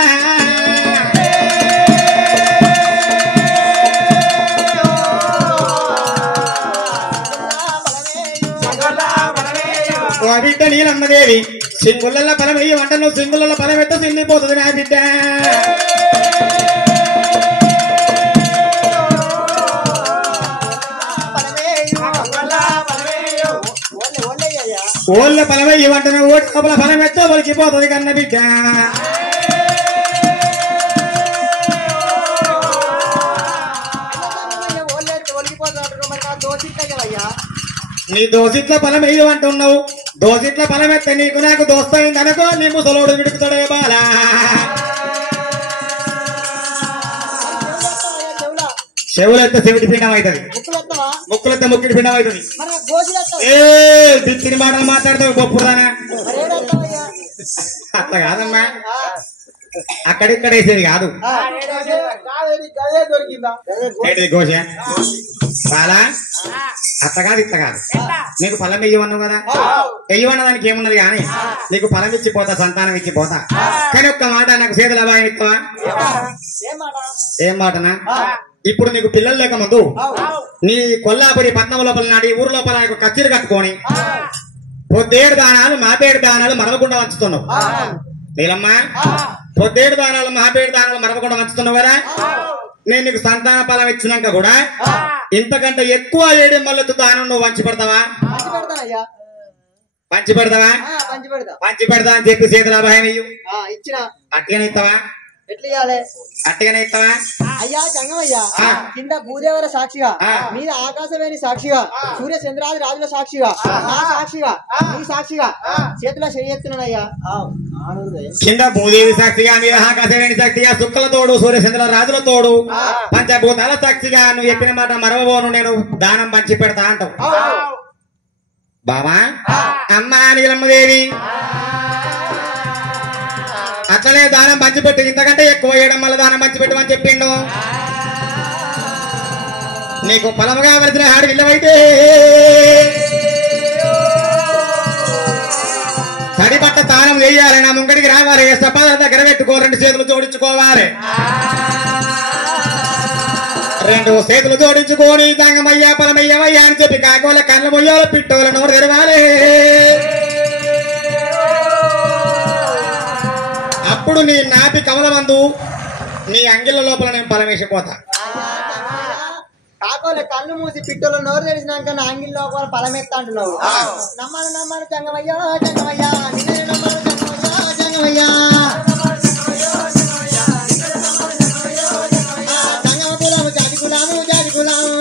ఓ బిడ్డ నీలమ్మదేవి సింగుళ్ళ పలమయ్యి వంట నువ్వు సింగుళ్ళ పలమెత్త సిన్నిపోతుంది నా బిడ్డ ఓళ్ళ ఫలమయ్యి వంటను ఓటి కపల ఫలం ఎత్తో ఒలికిపోతుంది కన్న బిడ్డ నీ దోసిట్ల ఫలం వెయ్యి అంటున్నావు దోసిట్ల ఫలం ఎత్తే నీకు నాకు దోస్తైంది అనుకో నీ ముసలోడు విడుకుతాడే బాలా చెవులెత్తే చెవిటి పిండం అవుతుంది ముక్కులెత్తే ముక్కిడి పిండం అవుతుంది ఏ బిత్తిని మాటలు మాట్లాడతావు గొప్పదానా అట్లా కాదమ్మా అక్కడిక్కడ వేసేది కాదు ఏంటిది ఘోష బాలా అట్లా కాదు ఇట్లా కాదు నీకు ఫలం ఇవ్వన్నావు కదా ఇవ్వన్న దానికి ఏమున్నది కానీ నీకు ఫలం ఇచ్చిపోతా సంతానం ఇచ్చిపోతా కానీ ఒక్క మాట నాకు చేతులు అభాయం ఇస్తావా ఏం మాటనా ఇప్పుడు నీకు పిల్లలు లేక ముందు నీ కొల్లాపురి పట్నం లోపల నాటి ఊరు లోపల కచ్చిరి కట్టుకొని పొద్దేడు దానాలు మాపేడు దానాలు మరవకుండా వంచుతున్నావు నీలమ్మా పొద్దేడు దానాలు మాపేడు దానాలు మరవకుండా వంచుతున్నావు కదా నేను నీకు సంతాన ఫలం ఇచ్చినాక కూడా ఇంతకంటే ఎక్కువ ఏడెమ్మలతో దానం నువ్వు వంచి పెడతావా పంచి పెడతావా పంచి పెడతా అని చెప్పి చేతుల అభయం ఇచ్చిన అట్లనే ఇస్తావా అట్టగానే ఇస్తావా అయ్యా జంగమయ్యా కింద భూదేవర సాక్షిగా మీద ఆకాశవేణి సాక్షిగా సూర్య చంద్రాది రాజుల సాక్షిగా నా సాక్షిగా నీ సాక్షిగా చేతిలో చేయెత్తున్నానయ్యా కింద భూదేవి సాక్షిగా మీద ఆకాశవేణి సాక్షిగా సుక్కల తోడు సూర్య చంద్ర రాజుల తోడు పంచభూతాల సాక్షిగా నువ్వు చెప్పిన మాట మరవబోను నేను దానం పంచి పెడతా అంటావు బాబా అమ్మా నీలమ్మదేవి అట్లనే దానం పంచిపెట్టి ఇంతకంటే ఎక్కువ వేయడం వల్ల దానం పంచిపెట్టమని చెప్పిండు నీకు ఫలము కావలసిన ఆడి విల్లవైతే తడి బట్ట తానం చేయాలి నా ముంగడికి రావాలి సపాల దగ్గర పెట్టుకో రెండు చేతులు జోడించుకోవాలి రెండు చేతులు జోడించుకొని తంగమయ్యా పొలమయ్యవయ్యా అని చెప్పి కాకోల కళ్ళ మొయ్యాల పిట్టోల నోరు తెరవాలి అప్పుడు నీ నాపి కమలమందు నీ అంగిళ్ళ లోపల నేను ఫలం వేసిపోతా కాకోలే కళ్ళు మూసి పిట్టలు నోరు తెరిచినాక నా అంగిల్ లోపల ఫలం ఎత్తా అంటున్నావు నమ్మను నమ్మను జంగమయ్యా జంగమయ్యా నిన్నే నమ్మను జంగమయ్యా జంగమ కులాము జాతి కులాము జాతి కులాము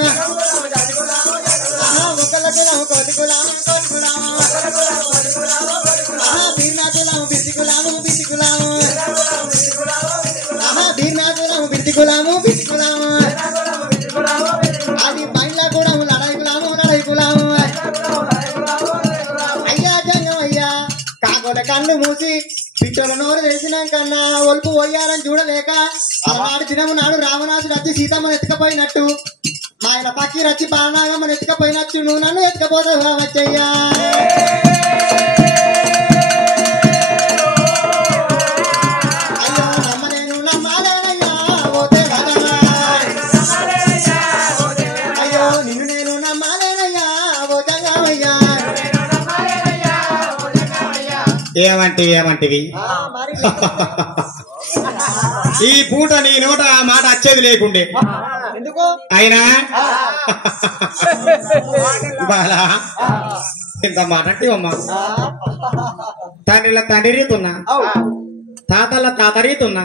ముక్కల కులాము కోటి కులాము కోటి కులాము బీర్నా కులాము బిర్తి కులాము బిర్తి కులాము బీర్నా కులాము బిర్తి కులాము బిర్తి కులాము అది మైళ్ళ కులాము లడాయి కులాము లడాయి కులాము అయ్యా జంగమయ్యా కాకోల కళ్ళు మూసి పిట్టల నోరు తెలిసినాకన్నా ఒలుపు పోయారని చూడలేక ఆనాడు దినము నాడు రావణాసుడు వచ్చి సీతమ్మను ఎత్తుకపోయినట్టు మా ఆయన పక్కి రచ్చి బాలనాగమ్మను ఎత్తుకపోయినట్టు నువ్వు నన్ను ఎత్తుకపోతావు కావచ్చయ్యా అయ్యో నమ్మలేను నమ్మాలేనయ్యా ఓతే భగవా అయ్యో నిన్ను నేను నమ్మాలేనయ్యా ఓ జంగమయ్యా ఏమంటివి మరి ఈ పూట నీ నోట ఆ మాట వచ్చేది లేకుండే ఎందుకు అయినా బాలా ఇంత మాట అంటే అమ్మా తండ్రిల తండ్రి రీతున్నా తాతల తాత రీతున్నా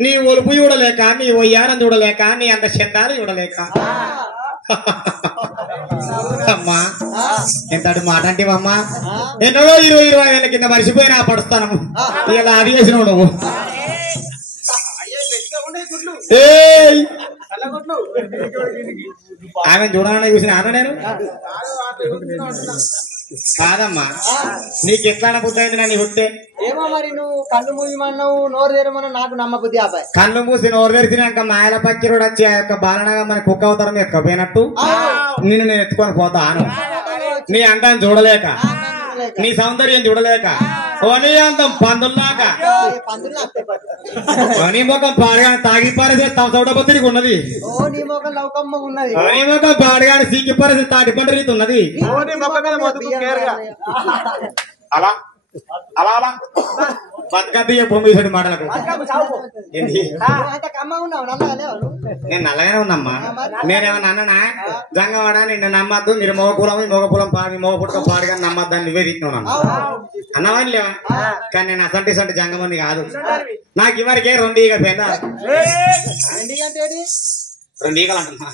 నీ ఒలుపు చూడలేక నీ ఒయ్యారం చూడలేక నీ అంత శబ్దాలు చూడలేక అమ్మా ఎంతటి మాట అంటేవమ్మా ఎన్నో 20-20 ఏళ్ళ కింద మర్చిపోయినా పడుస్తాను ఇలా అది చేసినావు నువ్వు ఆమె చూడాలని చూసిన అన్న నేను కాదమ్మా నీకు ఎట్లా బుద్ధి అయింది నా నీ హుట్టే ఏమో మరి నువ్వు కళ్ళు మూయమన్నావు నోరు తెరమన్నావు నాకు నమ్మబుద్ధి అబ్బాయి కళ్ళు మూసి నోరు తెరిచినాక మాయల పక్కిరుడు వచ్చి ఆ యొక్క బాలనగా మన కుక్క అవతారం ఎక్కపోయినట్టు నేను ఎత్తుకొని పోతాను నీ అందాన్ని చూడలేక నీ సౌందర్యం చూడలేక ఓనీ అంతం పందుల్లాక నీ ముఖం పాడగానే తాగి పరిస్థితి తమ చౌడబొత్తికి ఉన్నది నీ ముఖం లౌకమ్మ ఉన్నది నీ ముఖం పాడగానే సీకి పరిస్థితి తాటి పంట రీతి ఉన్నది అలా అలా అలా బతకద్దు భూమి మాటలకు నేను నల్లగానే ఉన్నమ్మా నేనేమన్నా అన్ననా జంగవాడ నిన్ను నమ్మద్దు మీరు మోగకులం మోగకులం పాడి మోగ పుట్టుక పాడుగా నమ్మద్దని నివేదిస్తున్నాను అన్నవాని లేవా కానీ నేను అసంటి జంగమని కాదు నాకు ఇవరికే 2 ఈగ పెద్ద 2 ఈగలు అంటున్నా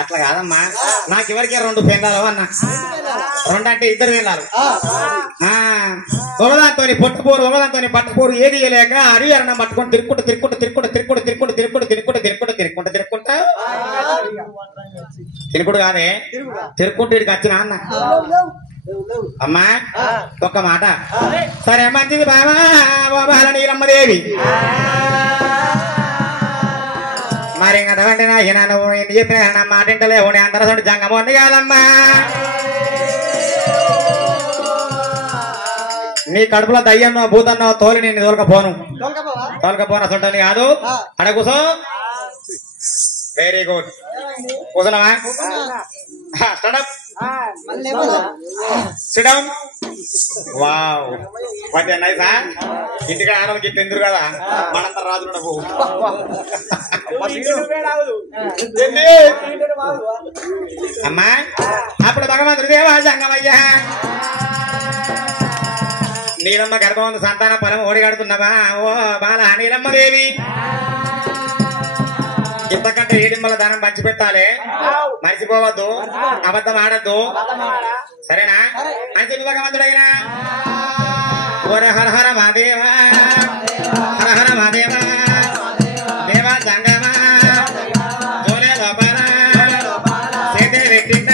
అట్లా కాదమ్మా నాకు ఇవరికే 2 పెండాలు అన్న 2 అంటే 2 పెండాలు ఒకదాంతో పొట్టుపోరు ఒకదాంతో పట్టుపోరు ఏది లేక హరిహరణ పట్టుకొని తిరుక్కుంటా తిరుకుడు కాదే తిరుక్కుంటూ ఇక్కడికి వచ్చినా అన్న అమ్మా ఒక్క మాట సరే మంచిది బాబా నీలమ్మదేవి మరి అటువంటి నువ్వు ఎన్ని చెప్పినా నా మాట ఇంటలేవు నేను అందరూ జంగమోండి కాదమ్మా నీ కడుపులో దయ్యన్నో భూతన్నో తోలి నేను తోలకపోను అసంటని కాదు అడ కూసో వెరీ గుడ్ కూసనవా sit down wow what a nice ఇంటికి ఆడవాళ్ళకి ఇట్లా ఎందుకు కదా మనంతా రాజు అమ్మా అప్పుడు భగవంతుడు దేవా జంగమయ్యా నీలమ్మ గర్భవంతు సంతాన ఫలం ఓడిగడుతున్నవా ఓ బాల నీలమ్మ దేవి ఇంతకంటే ఏడింబల దానం పంచిపెట్టాలి మర్చిపోవద్దు అబద్ధం ఆడద్దు సరేనా అని చెప్పి భగవంతుడైనా ఓర హర హర మహాదేవా హర హర మహాదేవా దేవా జంగమా జోలే లోపల చేతే పెట్టిండ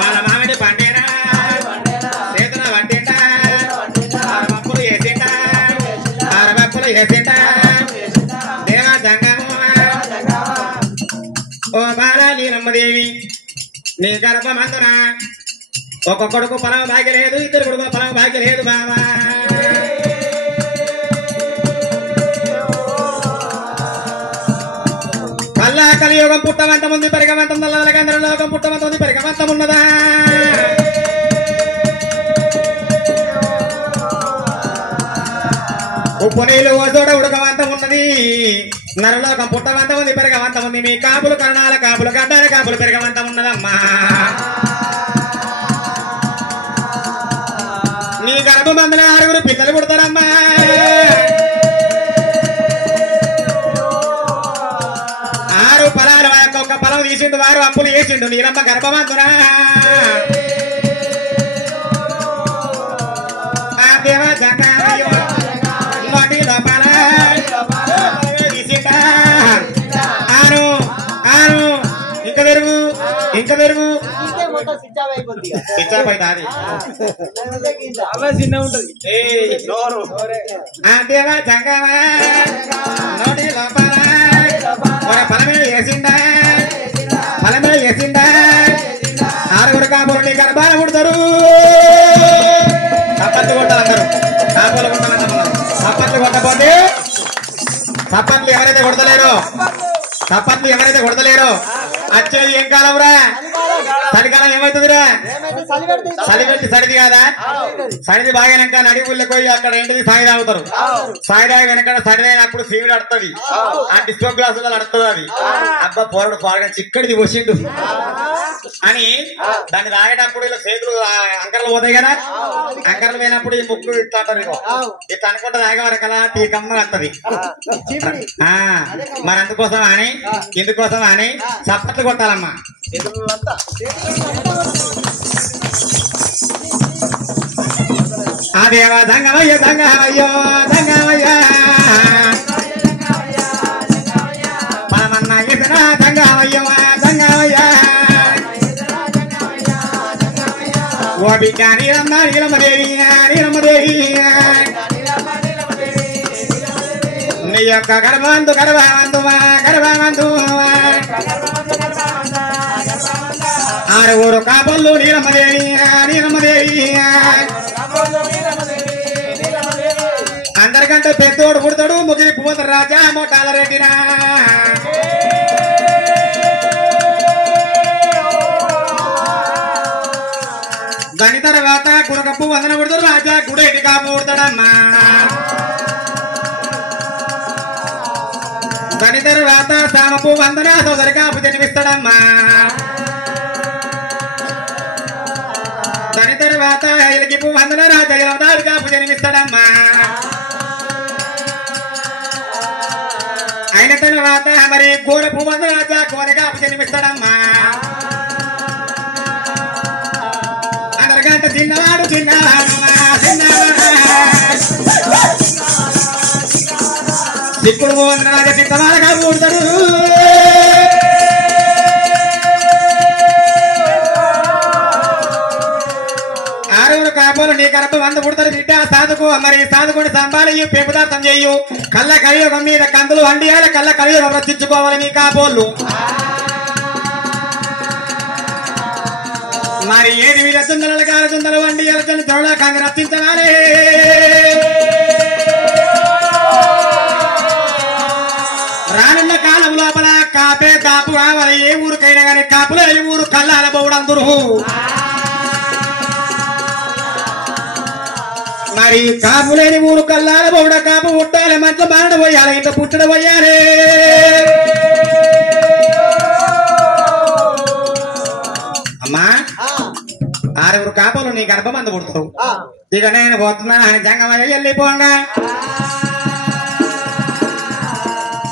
బాల మామిడి పండిరా చేతుల పట్టిండ అరవప్పులు వేసిండ దేవా జంగమా ఓ బాల నీలమ్మదేవి నీ గర్భమందున ఒక కొడుకు పొలం భాగ్యలేదు 2 కొడుకుల పొలం భాగ్యలేదు బాబా కల్లా కలియుగం పుట్టవంతం ఉంది పరిగవంతం నల్లగంధరలోకం పుట్టవంతం ఉంది పరిగవంతం ఉన్నదా ఉప్పు నీళ్ళు ఓసోడ ఉడకవంతం ఉన్నది నరలోకం పుట్టవంతం ఉంది పెరగవంతం ఉంది మీ కాపులు కరణాల కాపులు గడ్డాల కాపులు పెరగవంతం ఉన్నదమ్మా నీ గర్భమందులో 6 పిల్లలు పుడతారమ్మా ఆరు ఫలాలు ఒక్క ఫలం తీసిండు వారు అప్పులు వేసిండు నీలమ్మ గర్భమంతురా దేవ జంగమయ్యో నోటి లోపల తీసిండ ఆరు ఇంకా పెరుగు చిన్న ఉంటది దేవా జంగమా నోటి లోపల ఫలమే వేసిండా 6 కాపులు నీ గర్భాలు పుడతారు చప్పట్లు కొట్టాలి అందరూ కాపులు కొట్టాలన్నారు చప్పట్లు కొట్టకపోతే చప్పట్లు ఎవరైతే కొడతలేరో వచ్చేది ఏం కాలం రా చలికాలం ఏమవుతుందిరా చలి పెట్టి సరిది కాదా సరిది బాగానంక నడిపుల్లోకి పోయి అక్కడ ఏంటిది సాయి తాగుతారు సాయి తాగి వెనక సరిదైనప్పుడు సీవుడు అడుతుంది ఆ డిస్కో గ్లాసులలో అడుతుంది అది అబ్బా పోరడు పాడగా చిక్కడిది వచ్చిండు అని దాన్ని తాగేటప్పుడు ఇలా చేతులు అంకర్లు పోతాయి కదా అంకర్లు పోయినప్పుడు ఈ ముక్కు ఇట్లా అంటారు ఇట్లా అనుకుంటే తాగే వరకు అలా టీ కమ్మ వస్తుంది మరి అందుకోసం అని ఇందుకోసం అని చప్పట్లు కొట్టాలమ్మా దేవ దంగమయ్య దంగమయ్యో దంగమయ్య పరమన్న ఇతర దంగమయ్యో దంగమయ్య ఓ బిడ్డ నీలమ్మ నీలమ్మదేవి నీలమ్మదేవి నీ యొక్క గర్భవంతు గర్భవంతు ఆరుగురు కాపళ్ళు నీలమ్మదేవి అందరికంటే పెద్దోడు పుడతాడు ముగ్గురి పోతారు రాజా మోటాల రెడ్డినా దాని తర్వాత గురకప్పు వందన పుడతాడు రాజా గుడేటి కాపు పుడతాడమ్మా దాని తర్వాత సామపు వందన సోదరి కాపు జన్మిస్తాడమ్మా దాని తర్వాత ఎలిగిపు వందన రాజా ఇలవదారి కాపు జన్మిస్తాడమ్మా అయిన తర్వాత మరి గోరపు వందన రాజా కోరి కాపు జన్మిస్తాడమ్మా అందరికంటే చిన్నవాడు చిక్కుడు వందన రాజా చిత్తవాడగా పుడతాడు కాపోలు నీ కరప వంద పుడతారు బిడ్డ సాధుకు మరి సాధుకుని సంబాలయ్యు పెంపుదార్థం చెయ్యు కళ్ళ కలియుగం మీద కందులు వండియాల కళ్ళ కలియుగం రచించుకోవాలి నీ కాపోళ్ళు మరి ఏది మీద చుందల కాల చుందలు వండియాల త్వరలో కంది రచించవాలి రానున్న కాలం లోపల కాపే కాపు కావాలి ఏ ఊరికైనా కానీ కాపులో ఏ ఊరు కళ్ళాల బౌడందురు మరి కాపు లేని ఊరు కల్లాల బౌడ కాపు పుట్టాలి మంచి బారడ పోయాలి ఇంత పుట్టడ పోయాలి అమ్మా ఆరుగురు కాపులు నీ గర్భమందు పుడతారు ఇక నేను పోతున్నాను అని జంగమయ్య వెళ్ళిపోంగా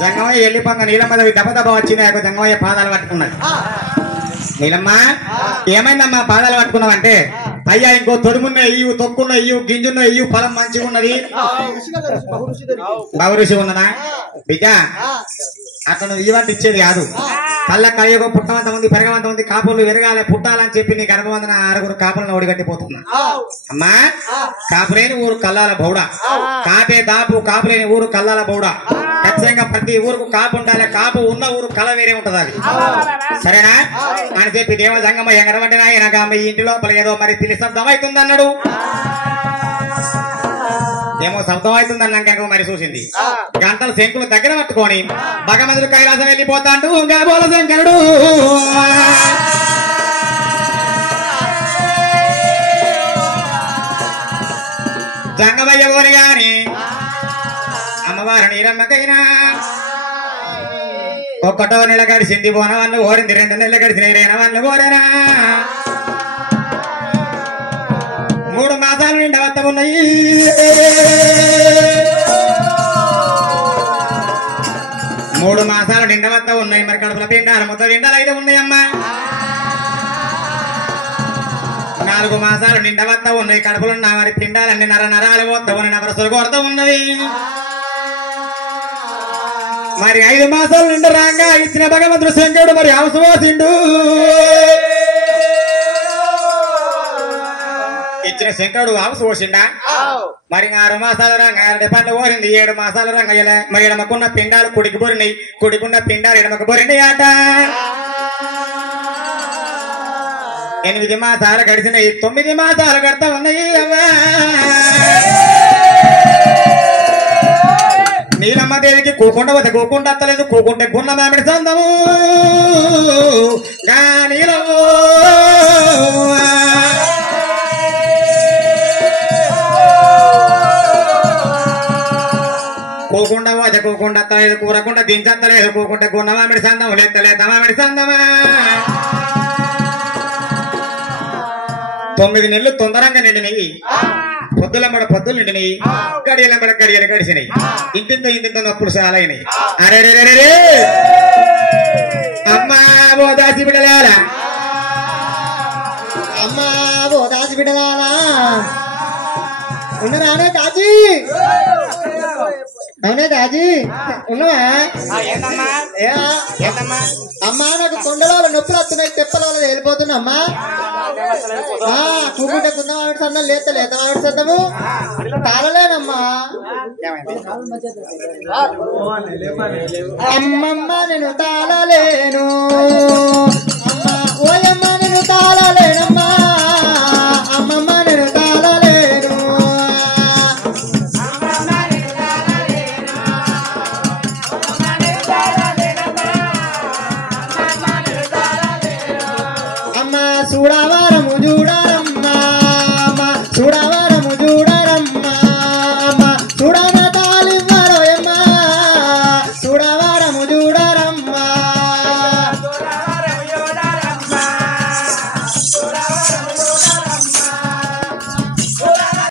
జంగమయ్య వెళ్ళిపోంగా నీలమ్మది దెబ్బ దెబ్బ వచ్చినాయి జంగమయ్య పాదాలు పట్టుకున్నాడు నీలమ్మ ఏమైందమ్మా పాదాలు పట్టుకున్నావంటే అయ్యా ఇంకో తొడుమున్న ఇయ్యు తొక్కున్న ఇయ్యు గింజున్న ఇయ్యు ఫలం మంచిగా ఉన్నది బహురుషి ఉన్నదా బిడ్డ అట్లా నువ్వు ఇవ్వంటి ఇచ్చేది కాదు కళ్ళ కలియుగ పుట్టవంత మంది పెరగవంత మంది కాపులు విరగాలి పుట్టాలని చెప్పి నీ గర్భవంతన ఆరుగురు కాపులను ఒడిగట్టిపోతున్నా అమ్మా కాపులేని ఊరు కల్లాల బౌడ కాపే దాపు కాపులేని ఊరు కల్లాల బౌడ ఖచ్చితంగా ప్రతి ఊరుకు కాపు ఉండాలి కాపు ఉన్న ఊరు కళ వేరే ఉంటది అది సరేనా అని చెప్పి దేవ జంగమ్మ ఎగరవంటినా ఈయనగా మీ ఇంటి లోపల ఏదో మరి పిల్లి శబ్దం అవుతుంది అన్నాడు ఏమో శబ్దం అవుతుంది అన్నాక మరి చూసింది గంటలు శంకులు దగ్గర పట్టుకొని భగవంతుడు కైలాసం వెళ్ళిపోతాడు గాబోల శంకరుడు జంగమయ్య కోరి గాని అమ్మవారు నీరమ్మకైనా ఒక్కటో నెల గడిచింది బోనవన్ను కోరింది 2 నెలలు గడిచిన రేనవన్ను కోరేనా 3 మాసాలు నిండా వత్త ఉన్నాయి 3 మాసాలు నిండా వత్త ఉన్నాయి మరి కడుపుల పిండాలు ముద్ద పిండాలు అయితే ఉన్నాయమ్మా 4 మాసాలు నిండా వత్త ఉన్నాయి కడుపులున్నా మరి పిండాలన్నీ నరాలు పోతా ఉన్నాయి నవరసులు కొడతా ఉన్నది మరి 5 మాసాలు నిండా రాగా ఇచ్చిన భగవంతుడు శంకరుడు మరి అవసవాసిండు ఇచ్చిన శంకరుడు ఆవుసు పోసిండా మరి 6 మాసాల రంగ 2 పండ్లు కోరింది 7 మాసాల రంగ మరి ఎడమకున్న పిండాలు కుడికి బొరినాయి కుడికున్న పిండాలు ఎడమకు బొరినాయి ఆట 8 మాసాలు గడిచినాయి 9 మాసాలు గడతా ఉన్నాయి అవ్వా నీలమ్మదేవికి కూకుండా పోతే కూకుండా అత్తలేదు కూకుంటే గున్న మామిడి సందము నీలము కూకుండా పోతే కూకుండా అత్తలేదు కూరకుండా దించత్తలేదు కూకుంటే గున్న మామిడి సందము లేత మామిడి సందమా 9 నెలలు తొందరగా నిండినయి పొద్దులమ్మడ పొద్దులు నిండినాయి గడియలమ్మడ గడియలు గడిచినాయి ఇంటింతో నొప్పులు చాలా అయినాయి అరే అమ్మా ఓ దాసి బిడ్డలారా అమ్మా ఓ దాసి బిడ్డలారా ఉన్నారా కాజీ అవునా కాజీ ఉన్నావా ఏంటమ్మా ఏంటమ్మా అమ్మా నాకు కొండలో నొప్పులు వస్తున్నాయి తెప్పల వల్ల వెళ్ళిపోతున్నా అమ్మా కూకుంటే కుందాం ఆవిడ సందం లేత లేత ఆవిడ సందము తాళలేనమ్మా అమ్మమ్మ నేను తాళలేను అమ్మా ఓయమ్మ నేను తాళలేనమ్మా అమ్మమ్మ నేను తాళలేను అమ్మ చూడవారము చూడాలి